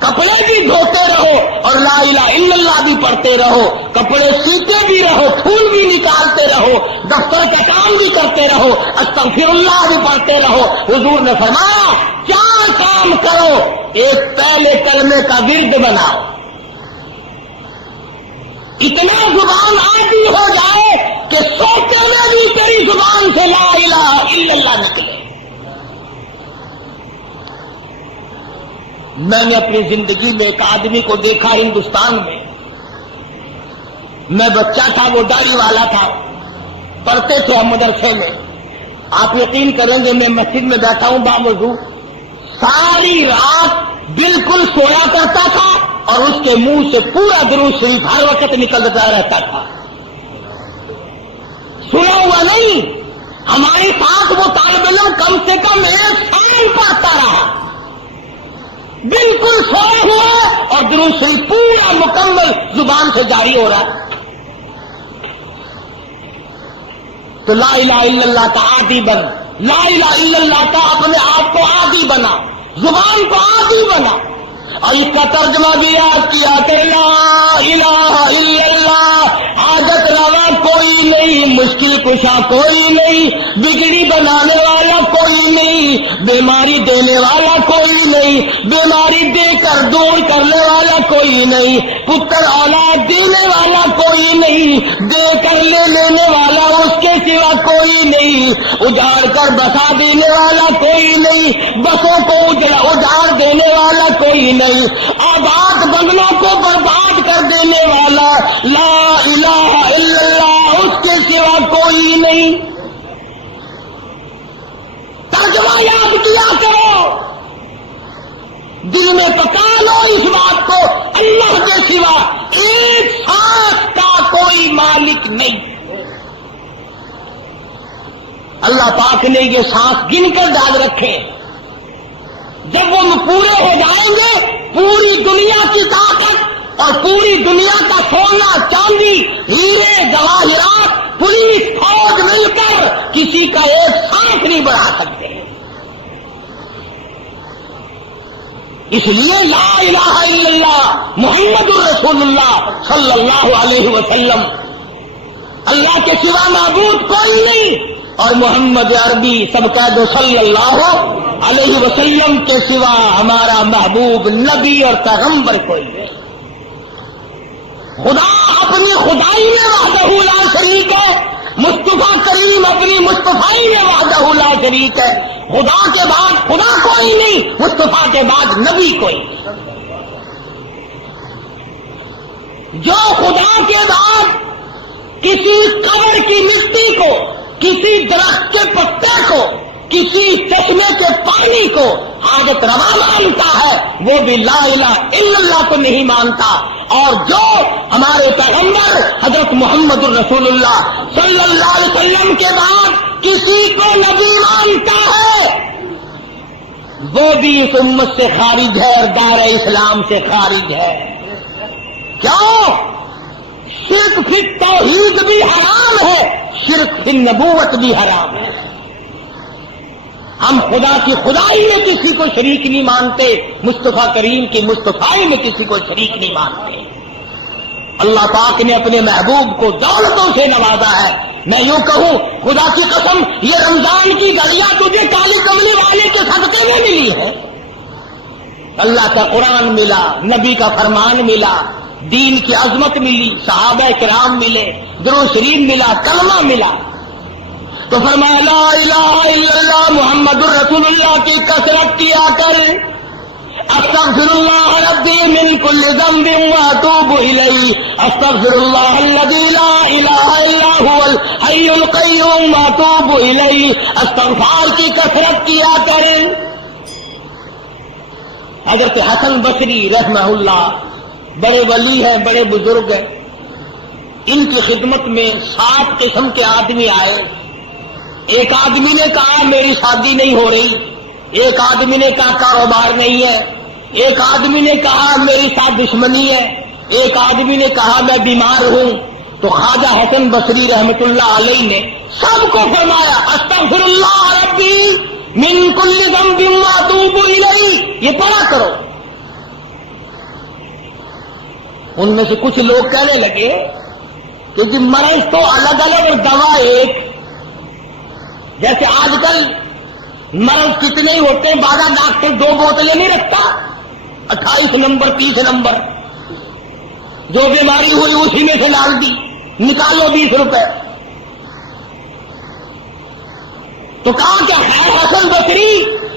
کپڑے بھی دھوتے رہو اور لا الہ الا اللہ بھی پڑھتے رہو، کپڑے سیتے بھی رہو، پھول بھی نکالتے رہو، دفتر کا کام بھی کرتے رہو، استغفر اللہ بھی پڑھتے رہو۔ حضور نے فرمایا 4 کام کرو، ایک پہلے کلمے کا ورد بناؤ، اتنا زبان عادی ہو جائے کہ سوچنے میں بھی تیری زبان سے لا الہ الا اللہ نکلے۔ میں نے اپنی زندگی میں ایک آدمی کو دیکھا ہندوستان میں بچہ تھا، وہ داڑھی والا تھا، پڑھتے تھے ہم مدرسے میں۔ آپ یقین کریں گے میں مسجد میں بیٹھا ہوں باوضو، ساری رات بالکل سویا کرتا تھا اور اس کے منہ سے پورا درود شریف ہر وقت نکلتا رہتا تھا، سنا ہوا نہیں۔ ہمارے ساتھ وہ طالب علم کم سے کم 1 سال پڑھتا رہا، بالکل سویا ہوا اور درود شریف پورا مکمل زبان سے جاری ہو رہا ہے۔ تو لا الہ الا اللہ کا عادی بن، لا الہ الا اللہ کا اپنے آپ کو عادی بنا، زبان کو عادی بنا، اور اس کا ترجمہ بھی یاد کیا کہ لا الہ الا اللہ، حاجت روا کوئی نہیں، مشکل کشا کوئی نہیں، بگڑی بنانے والا کوئی نہیں، بیماری دینے والا کوئی نہیں، بیماری دے کر دور کرنے والا کوئی نہیں، پتر اولاد دینے والا کوئی نہیں، دے کر لے لینے والا اس کے سوا کوئی نہیں، اجاڑ کر بسا دینے والا کوئی نہیں، بسوں کو اجاڑ دینے والا کوئی نہیں، آباد بنگلوں کو برباد کر دینے والا لا الہ الا اللہ اس کے سوا کوئی نہیں۔ ترجمہ یاد کیا کرو، دل میں پکا لو اس بات کو، اللہ کے سوا ایک سانس کا کوئی مالک نہیں۔ اللہ پاک نے یہ سانس گن کر ڈال رکھے، جب وہ پورے ہو جائیں گے پوری دنیا کی طاقت اور پوری دنیا کا سونا چاندی ہیرے جواہرات پولیس فوج مل کر کسی کا ایک سانس نہیں بڑھا سکتے۔ اس لیے لا الہ الا اللہ محمد رسول اللہ صلی اللہ علیہ وسلم، اللہ کے سوا معبود کوئی نہیں، اور محمد عربی سب کہہ دو صلی اللہ علیہ وسلم کے سوا ہمارا محبوب نبی اور پیغمبر کوئی نہیں۔ خدا اپنی خدائی میں وحدہ لا شریک ہے، مصطفیٰ کریم اپنی مصطفائی میں وحدہ لا شریک ہے۔ خدا کے بعد خدا کوئی نہیں، مصطفیٰ کے بعد نبی کوئی نہیں۔ جو خدا کے بعد کسی قبر کی مٹی کو، کسی درخت کے پتے کو، کسی چشمے کے پانی کو حاجت روا مانتا ہے وہ بھی لا الہ الا اللہ کو نہیں مانتا، اور جو ہمارے پیغمبر حضرت محمد الرسول اللہ صلی اللہ علیہ وسلم کے بعد کسی کو نبی مانتا ہے وہ بھی اس امت سے خارج ہے اور دار اسلام سے خارج ہے۔ کیوں؟ شرک فی توحید بھی حرام ہے، شرک فی نبوت بھی حرام ہے۔ ہم خدا کی خدائی میں کسی کو شریک نہیں مانتے، مصطفیٰ کریم کی مصطفائی میں کسی کو شریک نہیں مانتے۔ اللہ پاک نے اپنے محبوب کو دولتوں سے نوازا ہے۔ میں یوں کہوں خدا کی قسم یہ رمضان کی گھڑیاں تجھے کالی کملی والے کے صدقے میں ملی ہے۔ اللہ کا قرآن ملا، نبی کا فرمان ملا، دین کی عظمت ملی، صحابہ کرام ملے، درود شریف ملا، کلمہ ملا، تو فرمایا لا الہ الا اللہ محمد الرسول اللہ کی کثرت کیا کر، استغفر اللہ ربی من کل ذنب واتوب الیہ، استغفر اللہ الذی لا الہ الا هو الحی القیوم واتوب الیہ، استغفار کی کثرت کیا کر۔ حضرت حسن بصری رحمہ اللہ بڑے ولی ہیں، بڑے بزرگ ہیں، ان کی خدمت میں 7 قسم کے آدمی آئے۔ ایک آدمی نے کہا میری شادی نہیں ہو رہی، ایک آدمی نے کہا کاروبار نہیں ہے، ایک آدمی نے کہا میری ساتھ دشمنی ہے، ایک آدمی نے کہا میں بیمار ہوں۔ تو خواجہ حسن بصری رحمت اللہ علیہ نے سب کو فرمایا استغفر اللہ ربی من کل ذنب واتوب الیہ، یہ پڑھا کرو۔ ان میں سے کچھ لوگ کہنے لگے کہ جی مرض تو الگ الگ اور دوا ایک، جیسے آج کل مرض کتنے ہی ہوتے ہیں، بعض ڈاکٹر 2 بوتلیں نہیں رکھتا، 28 نمبر 30 نمبر، جو بیماری ہوئی اسی میں سے ڈال دی، نکالو 20 روپے۔ تو کہا کہ حسن بصری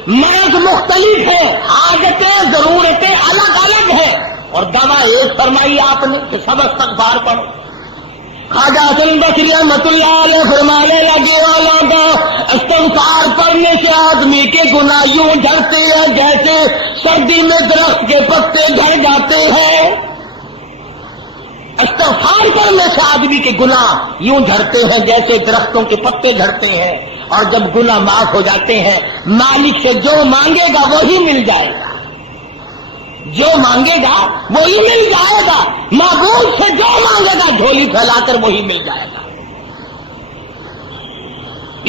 مرض مختلف ہے، حاجتیں ضرورتیں الگ الگ ہیں، اور دوا ایک فرمائی آپ نے کہ سب استغفار پڑھو۔ خواجہ حسن بصری رحمۃ اللہ علیہ فرمانے لگے والوں کو استغفار پڑھنے سے آدمی کے گناہ یوں جھڑتے ہیں جیسے سردی میں درخت کے پتے جھڑ جاتے ہیں۔ استغفار کرنے سے آدمی کے گناہ یوں جھڑتے ہیں جیسے درختوں کے پتے جھڑتے ہیں، اور جب گناہ معاف ہو جاتے ہیں مالک سے جو مانگے گا وہی مل جائے گا، جو مانگے گا وہی مل جائے گا، معبود سے جو مانگے گا جھولی پھیلا کر وہی مل جائے گا۔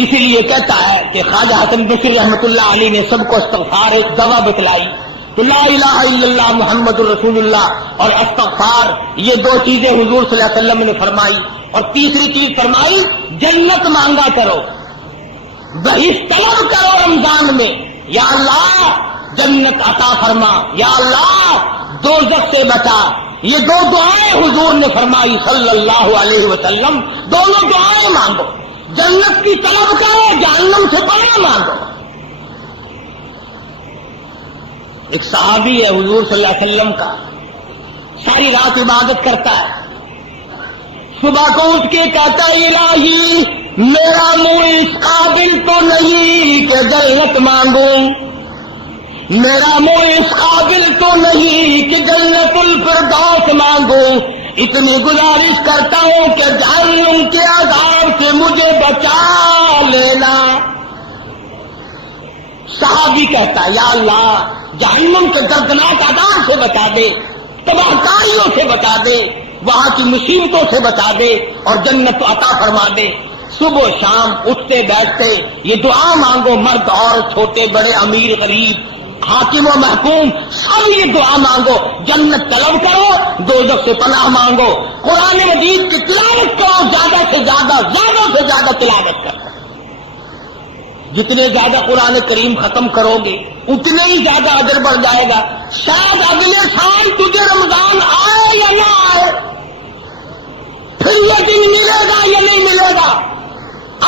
اسی لیے کہتا ہے کہ خواجہ حسن بصری رحمۃ اللہ علیہ نے سب کو استغفار ایک دوا بتلائی، تو لا الہ الا اللہ محمد الرسول اللہ اور استغفار، یہ 2 چیزیں حضور صلی اللہ علیہ وسلم نے فرمائی۔ اور تیسری چیز فرمائی جنت مانگا کرو، بہشت طلب کرو رمضان میں، یا اللہ جنت عطا فرما، یا اللہ دوزخ سے بچا۔ یہ 2 دعائیں حضور نے فرمائی صلی اللہ علیہ وسلم، دونوں دعائیں مانگو، جنت کی طلب کرو، جہنم سے پناہ مانگو۔ ایک صحابی ہے حضور صلی اللہ علیہ وسلم کا، ساری رات عبادت کرتا ہے، صبح کو اٹھ کے کہتا ہے الہی میرا منہ اس قابل تو نہیں کہ جنت مانگوں، میرا منہ اس قابل تو نہیں کہ جنت الفردوس مانگوں، اتنی گزارش کرتا ہوں کہ جہنم کے عذاب سے مجھے بچا لینا۔ صحابی کہتا ہے یا اللہ جہنم کے دردناک عذاب سے بچا دے، تباہ کاریوں سے بچا دے، وہاں کی مصیبتوں سے بچا دے، اور جنت عطا فرما دے۔ صبح شام اٹھتے بیٹھتے یہ دعا مانگو، مرد اور چھوٹے بڑے امیر غریب حاکم و محکوم سب یہ دعا مانگو، جنت طلب کرو، دوزخ سے پناہ مانگو، قرآن مجید کی تلاوت کرو، زیادہ سے زیادہ تلاوت کرو۔ جتنے زیادہ قرآن کریم ختم کرو گے اتنے ہی زیادہ اجر بڑھ جائے گا۔ شاید اگلے سال تجھے رمضان آئے یا نہ آئے، پھر یہ دن ملے گا یا نہیں ملے گا،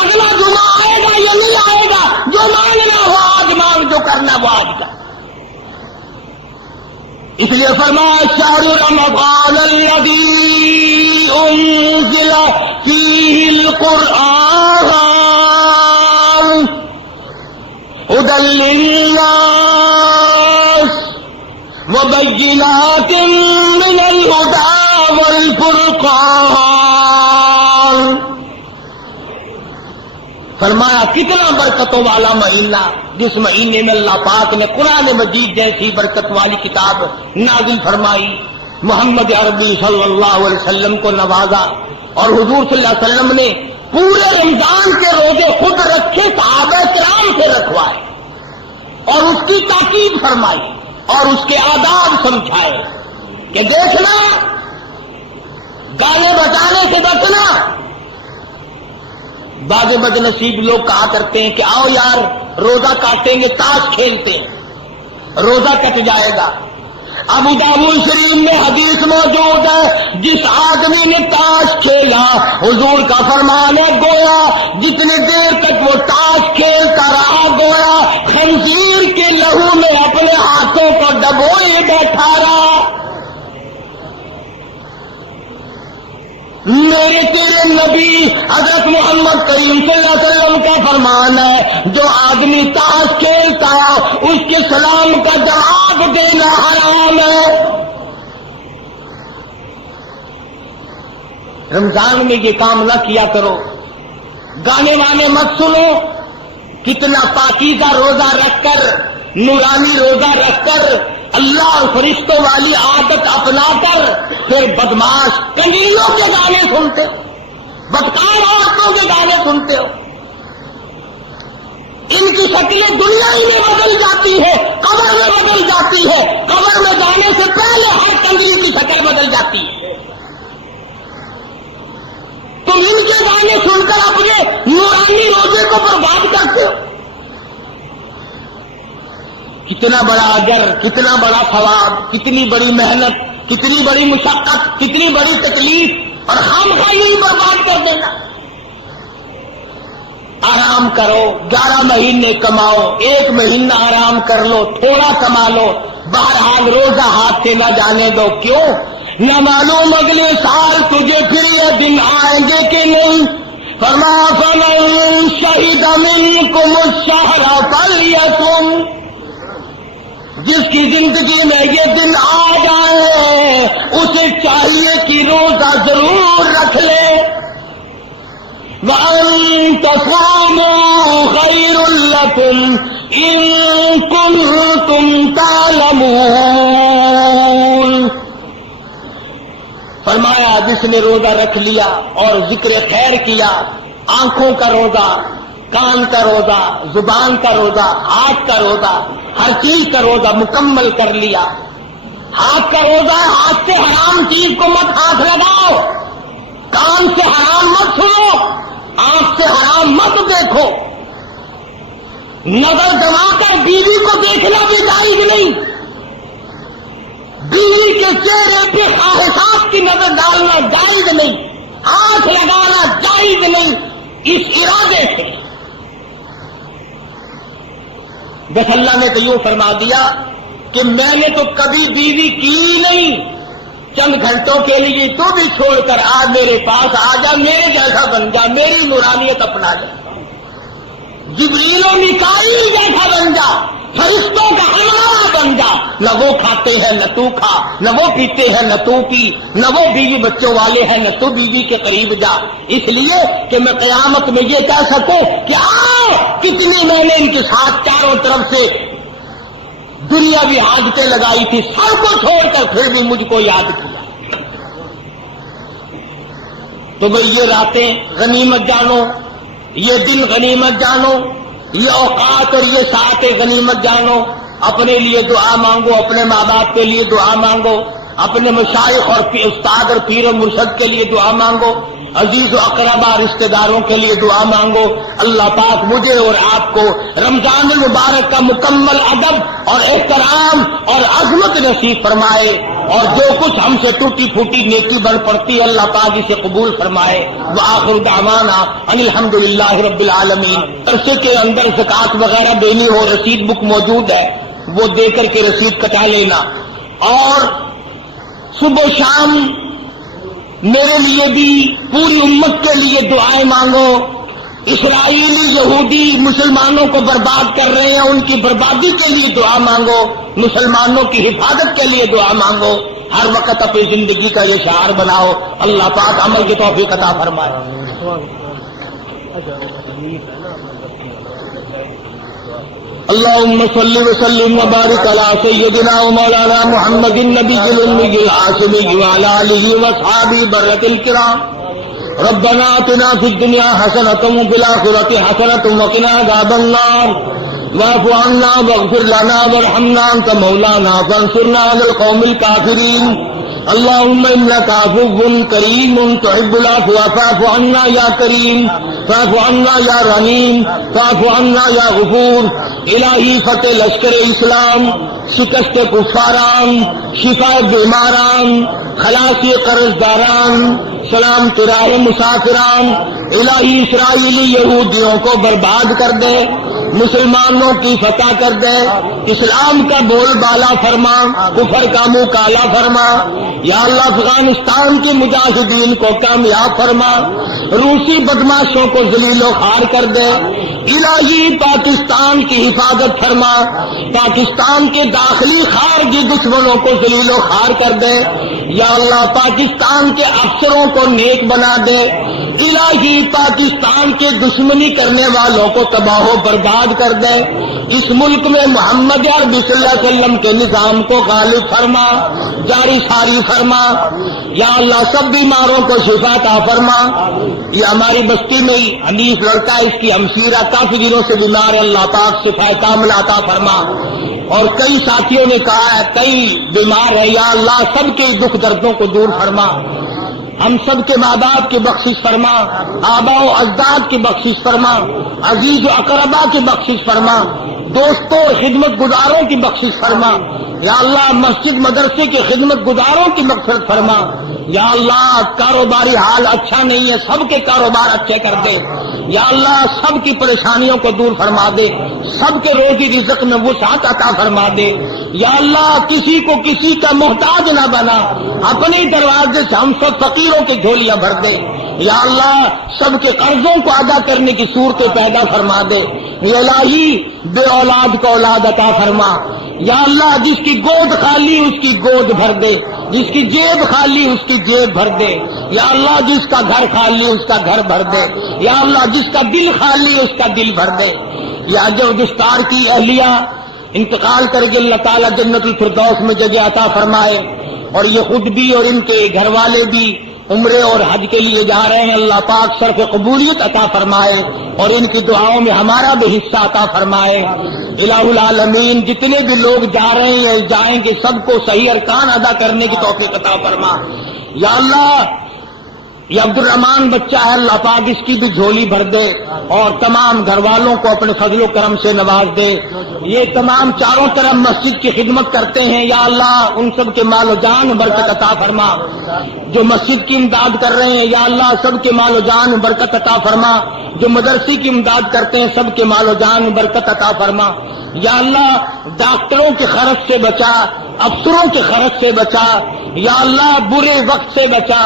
اگلا جمعہ آئے گا یا نہیں آئے گا، جو مانگنا ہو آج مانگ، جو کرنا وہ آج کا۔ اس لیے فرمایا شہر رمضان الذی انزل فیہ القرآن ھدی للناس وبینات من الھدی والفرقان۔ فرمایا کتنا برکتوں والا مہینہ، جس مہینے میں اللہ پاک نے قرآن مجید جیسی برکت والی کتاب نازل فرمائی، محمد عربی صلی اللہ علیہ وسلم کو نوازا، اور حضور صلی اللہ علیہ وسلم نے پورے رمضان کے روزے خود رکھے، صحابہ کرام سے رکھوائے، اور اس کی تاکید فرمائی اور اس کے آداب سمجھائے کہ دیکھنا، گانے بجانے سے بچنا۔ بعض بد نصیب لوگ کہا کرتے ہیں کہ آؤ یار روزہ کاٹیں گے، تاش کھیلتے ہیں، روزہ کٹ جائے گا۔ ابو داؤد شریف میں حدیث موجود ہے، جس آدمی نے تاش کھیلا، حضور کا فرمان ہے گویا جتنی دیر تک وہ تاش کھیلتا رہا گویا خنزیر کے لہو میں اپنے ہاتھوں کو ڈبوئے بیٹھا رہا۔ میرے تیرے نبی حضرت محمد کریم صلی اللہ علیہ وسلم کا فرمان ہے، جو آدمی تاش کھیلتا ہے اس کے سلام کا جواب دینا حرام ہے۔ رمضان میں یہ کام نہ کیا کرو، گانے وانے مت سنو، کتنا پاکیزہ روزہ رکھ کر، نورانی روزہ رکھ کر، اللہ اور فرشتوں والی عادت اپنا کر پھر بدماش کنجریوں کے گانے سنتے ہو، بدکار عورتوں کے گانے سنتے ہو۔ ان کی شکلیں دنیا ہی میں بدل جاتی ہے، قبر میں بدل جاتی ہے، قبر میں جانے سے پہلے ہر کنجری کی شکل بدل جاتی ہے۔ تم ان کے گانے سن کر اپنے نورانی روزے کو برباد کرتے ہو۔ کتنا بڑا اجر، کتنا بڑا ثواب، کتنی بڑی محنت، کتنی بڑی مشقت، کتنی بڑی تکلیف، اور خامخواہ ہی برباد کر دینا۔ آرام کرو، 11 مہینے کماؤ، 1 مہینہ آرام کر لو، تھوڑا کما لو، بہرحال روزہ ہاتھ سے نہ جانے دو۔ کیوں؟ نہ معلوم اگلے سال تجھے پھر یہ دن آئیں گے کہ نہیں۔ فرمایا فمن شہد منکم الشہر فلیصم، جس کی زندگی میں یہ دن آ جائے اسے چاہیے کہ روزہ ضرور رکھ لے۔ وَأَن تَصُومُوا خَيْرٌ لَكُمْ إِن كُنتُمْ تَعْلَمُونَ۔ فرمایا جس نے روزہ رکھ لیا اور ذکر خیر کیا، آنکھوں کا روزہ، کان کا روزہ، زبان کا روزہ، ہاتھ کا روزہ، ہر چیز کا روزہ مکمل کر لیا۔ ہاتھ کا روزہ ہے، ہاتھ سے حرام چیز کو مت ہاتھ لگاؤ، کان سے حرام مت سنو، آنکھ سے حرام مت دیکھو، نظر جما کر بیوی کو دیکھنا بھی جائز نہیں، بیوی کے چہرے پہ خواہشات کی نظر ڈالنا جائز نہیں، ہاتھ لگانا جائز نہیں، اس ارادے سے۔ بس اللہ نے تو یوں فرما دیا کہ میں نے تو کبھی بیوی کی نہیں، چند گھنٹوں کے لیے تو بھی چھوڑ کر آج میرے پاس آ جا، میرے جیسا بن جا، میری نورانیت اپنا جا، جبریل و میکائیل جیسا بن جا، فرشتوں کا ہمراہ بن جا۔ نہ وہ کھاتے ہیں نہ تو کھا، نہ وہ پیتے ہیں نہ تو پی، نہ وہ بیوی بچوں والے ہیں نہ تو بیوی کے قریب جا، اس لیے کہ میں قیامت میں یہ کہہ سکوں کہ آؤ کتنی میں نے ان کے ساتھ چاروں طرف سے دنیاوی عادتیں لگائی تھی، سب کو چھوڑ کر پھر بھی مجھ کو یاد کیا۔ تو بھئی یہ راتیں غنیمت جانو، یہ دن غنیمت جانو، یہ اوقات اور یہ ساعتیں غنیمت جانو، اپنے لیے دعا مانگو، اپنے ماں باپ کے لیے دعا مانگو، اپنے مشائخ اور استاد اور پیر و مرشد کے لیے دعا مانگو، عزیز و اقربا رشتہ داروں کے لیے دعا مانگو۔ اللہ پاک مجھے اور آپ کو رمضان المبارک کا مکمل ادب اور احترام اور عظمت نصیب فرمائے، اور جو کچھ ہم سے ٹوٹی پھوٹی نیکی بن پڑتی ہے اللہ پاک اسے قبول فرمائے۔ وآخر دعوانا ان الحمدللہ رب العالمین۔ عرصے کے اندر زکوٰۃ وغیرہ دینی ہو، رسید بک موجود ہے، وہ دے کر کے رسید کٹا لینا، اور صبح و شام میرے لیے بھی پوری امت کے لیے دعائیں مانگو۔ اسرائیلی یہودی مسلمانوں کو برباد کر رہے ہیں، ان کی بربادی کے لیے دعا مانگو، مسلمانوں کی حفاظت کے لیے دعا مانگو، ہر وقت اپنی زندگی کا یہ شعار بناؤ۔ اللہ پاک عمل کی توفیق عطا فرمائے۔ اللهم صل وسلم وبارك على سيدنا ومولانا محمد النبي الأمي العاصمي وعلى آله وأصحابه برة الكرام۔ ربنا آتنا في الدنيا حسنة وفي الآخرة حسنة وقنا عذاب النار، واعف عنا واغفر لنا وارحمنا أنت مولانا فانصرنا على القوم الكافرين۔ اللهم انك عفو کریم تحب العفو فاعف عنا یا کریم فاعف عنا یا رحیم فاعف عنا یا غفور. الہی فتح لشکر اسلام، شکست کفاران، شفا بیماران، خلاصی قرضداران، سلام راہ مسافران. الہی اسرائیلی یہودیوں کو برباد کر دے، مسلمانوں کی فتح کر دے، اسلام کا بول بالا فرما، کفر کا منہ کالا فرما. یا اللہ افغانستان کے مجاہدین کو کامیاب فرما، روسی بدماشوں کو ذلیل و خوار کر دے. الہی پاکستان کی حفاظت فرما، پاکستان کے داخلی خارجی دشمنوں کو ذلیل و خوار کر دے. یا اللہ پاکستان کے افسروں کو نیک بنا دے. الہی پاکستان کے دشمنی کرنے والوں کو تباہ و برباد کر دے. اس ملک میں محمد عربی صلی اللہ علیہ وسلم کے نظام کو غالب فرما، جاری ساری فرما. یا اللہ سب بیماروں کو شفا عطا فرما. یہ ہماری بستی میں ہی حنیف لڑکا ہے، اس کی ہمشیرہ کافی دنوں سے بیمار ہے، اللہ پاک شفا کاملہ عطا فرما. اور کئی ساتھیوں نے کہا ہے کئی بیمار ہے، یا اللہ سب کے دکھ دردوں کو دور فرما. ہم سب کے ماں باپ کی بخشش فرما، آبا و اجداد کی بخشش فرما، عزیز و اقربا کی بخشش فرما، دوستوں اور خدمت گزاروں کی بخشش فرما. یا اللہ مسجد مدرسے کے خدمت گزاروں کی مغفرت فرما. یا اللہ کاروباری حال اچھا نہیں ہے، سب کے کاروبار اچھے کر دے. یا اللہ سب کی پریشانیوں کو دور فرما دے، سب کے روزی رزق میں وسعت عطا فرما دے. یا اللہ کسی کو کسی کا محتاج نہ بنا، اپنے دروازے سے ہم سب فقیروں کی جھولیاں بھر دے. یا اللہ سب کے قرضوں کو ادا کرنے کی صورتیں پیدا فرما دے. یا الہی بے اولاد کو اولاد عطا فرما. یا اللہ جس کی گود خالی اس کی گود بھر دے، جس کی جیب خالی اس کی جیب بھر دے. یا اللہ جس کا گھر خالی اس کا گھر بھر دے. یا اللہ جس کا دل خالی اس کا دل بھر دے. یا جو دستار کی اہلیہ انتقال کر کے اللہ تعالیٰ جنت الفردوس میں جگہ عطا فرمائے، اور یہ خود بھی اور ان کے گھر والے بھی عمرے اور حج کے لیے جا رہے ہیں، اللہ پاک شرف قبولیت عطا فرمائے اور ان کی دعاؤں میں ہمارا بھی حصہ عطا فرمائے. الہ العالمین جتنے بھی لوگ جا رہے ہیں جائیں گے سب کو صحیح ارکان ادا کرنے کی توفیق عطا فرما. یا اللہ یہ عبد الرحمان بچہ ہے، اللہ پاک اس کی بھی جھولی بھر دے اور تمام گھر والوں کو اپنے فضل و کرم سے نواز دے. یہ تمام چاروں طرف مسجد کی خدمت کرتے ہیں، یا اللہ ان سب کے مال و جان برکت عطا فرما. جو مسجد کی امداد کر رہے ہیں یا اللہ سب کے مال و جان برکت عطا فرما. جو مدرسے کی امداد کرتے ہیں سب کے مال و جان برکت عطا فرما. یا اللہ ڈاکٹروں کے خرچ سے بچا، افسروں کے خرچ سے بچا. یا اللہ برے وقت سے بچا،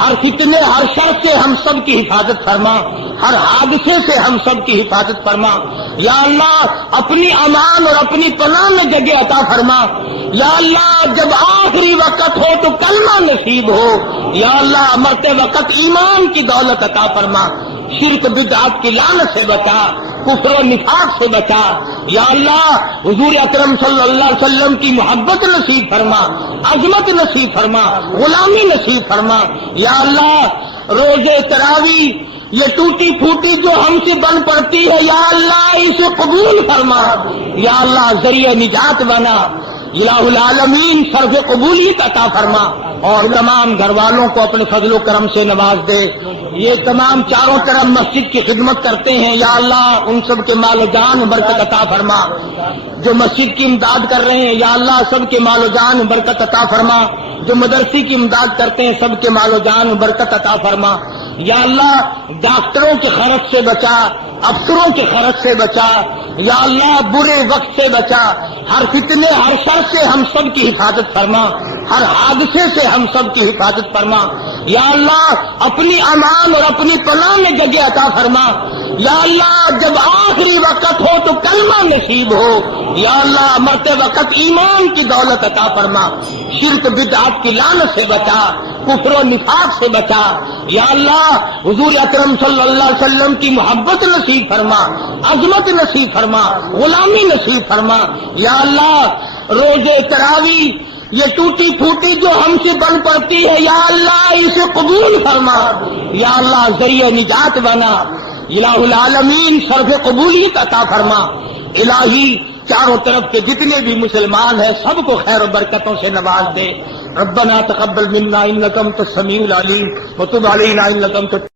ہر فتنے ہر شر سے ہم سب کی حفاظت فرما، ہر حادثے سے ہم سب کی حفاظت فرما. یا اللہ اپنی امان اور اپنی پناہ میں جگہ عطا فرما. یا اللہ جب آخری وقت ہو تو کلمہ نصیب ہو. یا اللہ مرتے وقت ایمان کی دولت عطا فرما، شرک بدعات کی لعنت سے بچا، کفر و نفاق سے بچا. یا اللہ حضور اکرم صلی اللہ علیہ وسلم کی محبت نصیب فرما، عظمت نصیب فرما، غلامی نصیب فرما. یا اللہ روزے تراویح یہ ٹوٹی پھوٹی جو ہم سے بن پڑتی ہے یا اللہ اسے قبول فرما. یا اللہ ذریعہ نجات بنا. الہ العالمین صرف قبولیت عطا فرما اور تمام گھر والوں کو اپنے فضل و کرم سے نواز دے. یہ تمام چاروں طرف مسجد کی خدمت کرتے ہیں یا اللہ ان سب کے مال و جان برکت عطا فرما. جو مسجد کی امداد کر رہے ہیں یا اللہ سب کے مال و جان برکت عطا فرما. جو مدرسے کی امداد کرتے ہیں سب کے مال و جان برکت عطا فرما. یا اللہ ڈاکٹروں کے خرچ سے بچا، افسروں کے خرچ سے بچا. یا اللہ برے وقت سے بچا، ہر فتنے ہر شر سے ہم سب کی حفاظت فرما، ہر حادثے سے ہم سب کی حفاظت فرما. یا اللہ اپنی امان اور اپنی پناہ میں جگہ عطا فرما. یا اللہ جب آخری وقت ہو تو کلمہ نصیب ہو. یا اللہ مرتے وقت ایمان کی دولت عطا فرما، شرک بدعات کی لعنت سے بچا، کفر و نفاق سے بچا. یا اللہ حضور اکرم صلی اللہ علیہ وسلم کی محبت نصیب فرما، عظمت نصیب فرما، غلامی نصیب فرما. یا اللہ روزے تراویح یہ ٹوٹی پھوٹی جو ہم سے بن پڑتی ہے یا اللہ اسے قبول فرما. یا اللہ ذریعہ نجات بنا. الہ العالمین صرف قبولیت عطا فرما. الہی چاروں طرف کے جتنے بھی مسلمان ہیں سب کو خیر و برکتوں سے نواز دے. ربنا تقبل منا انك انت السميع العليم وتب علينا انك انت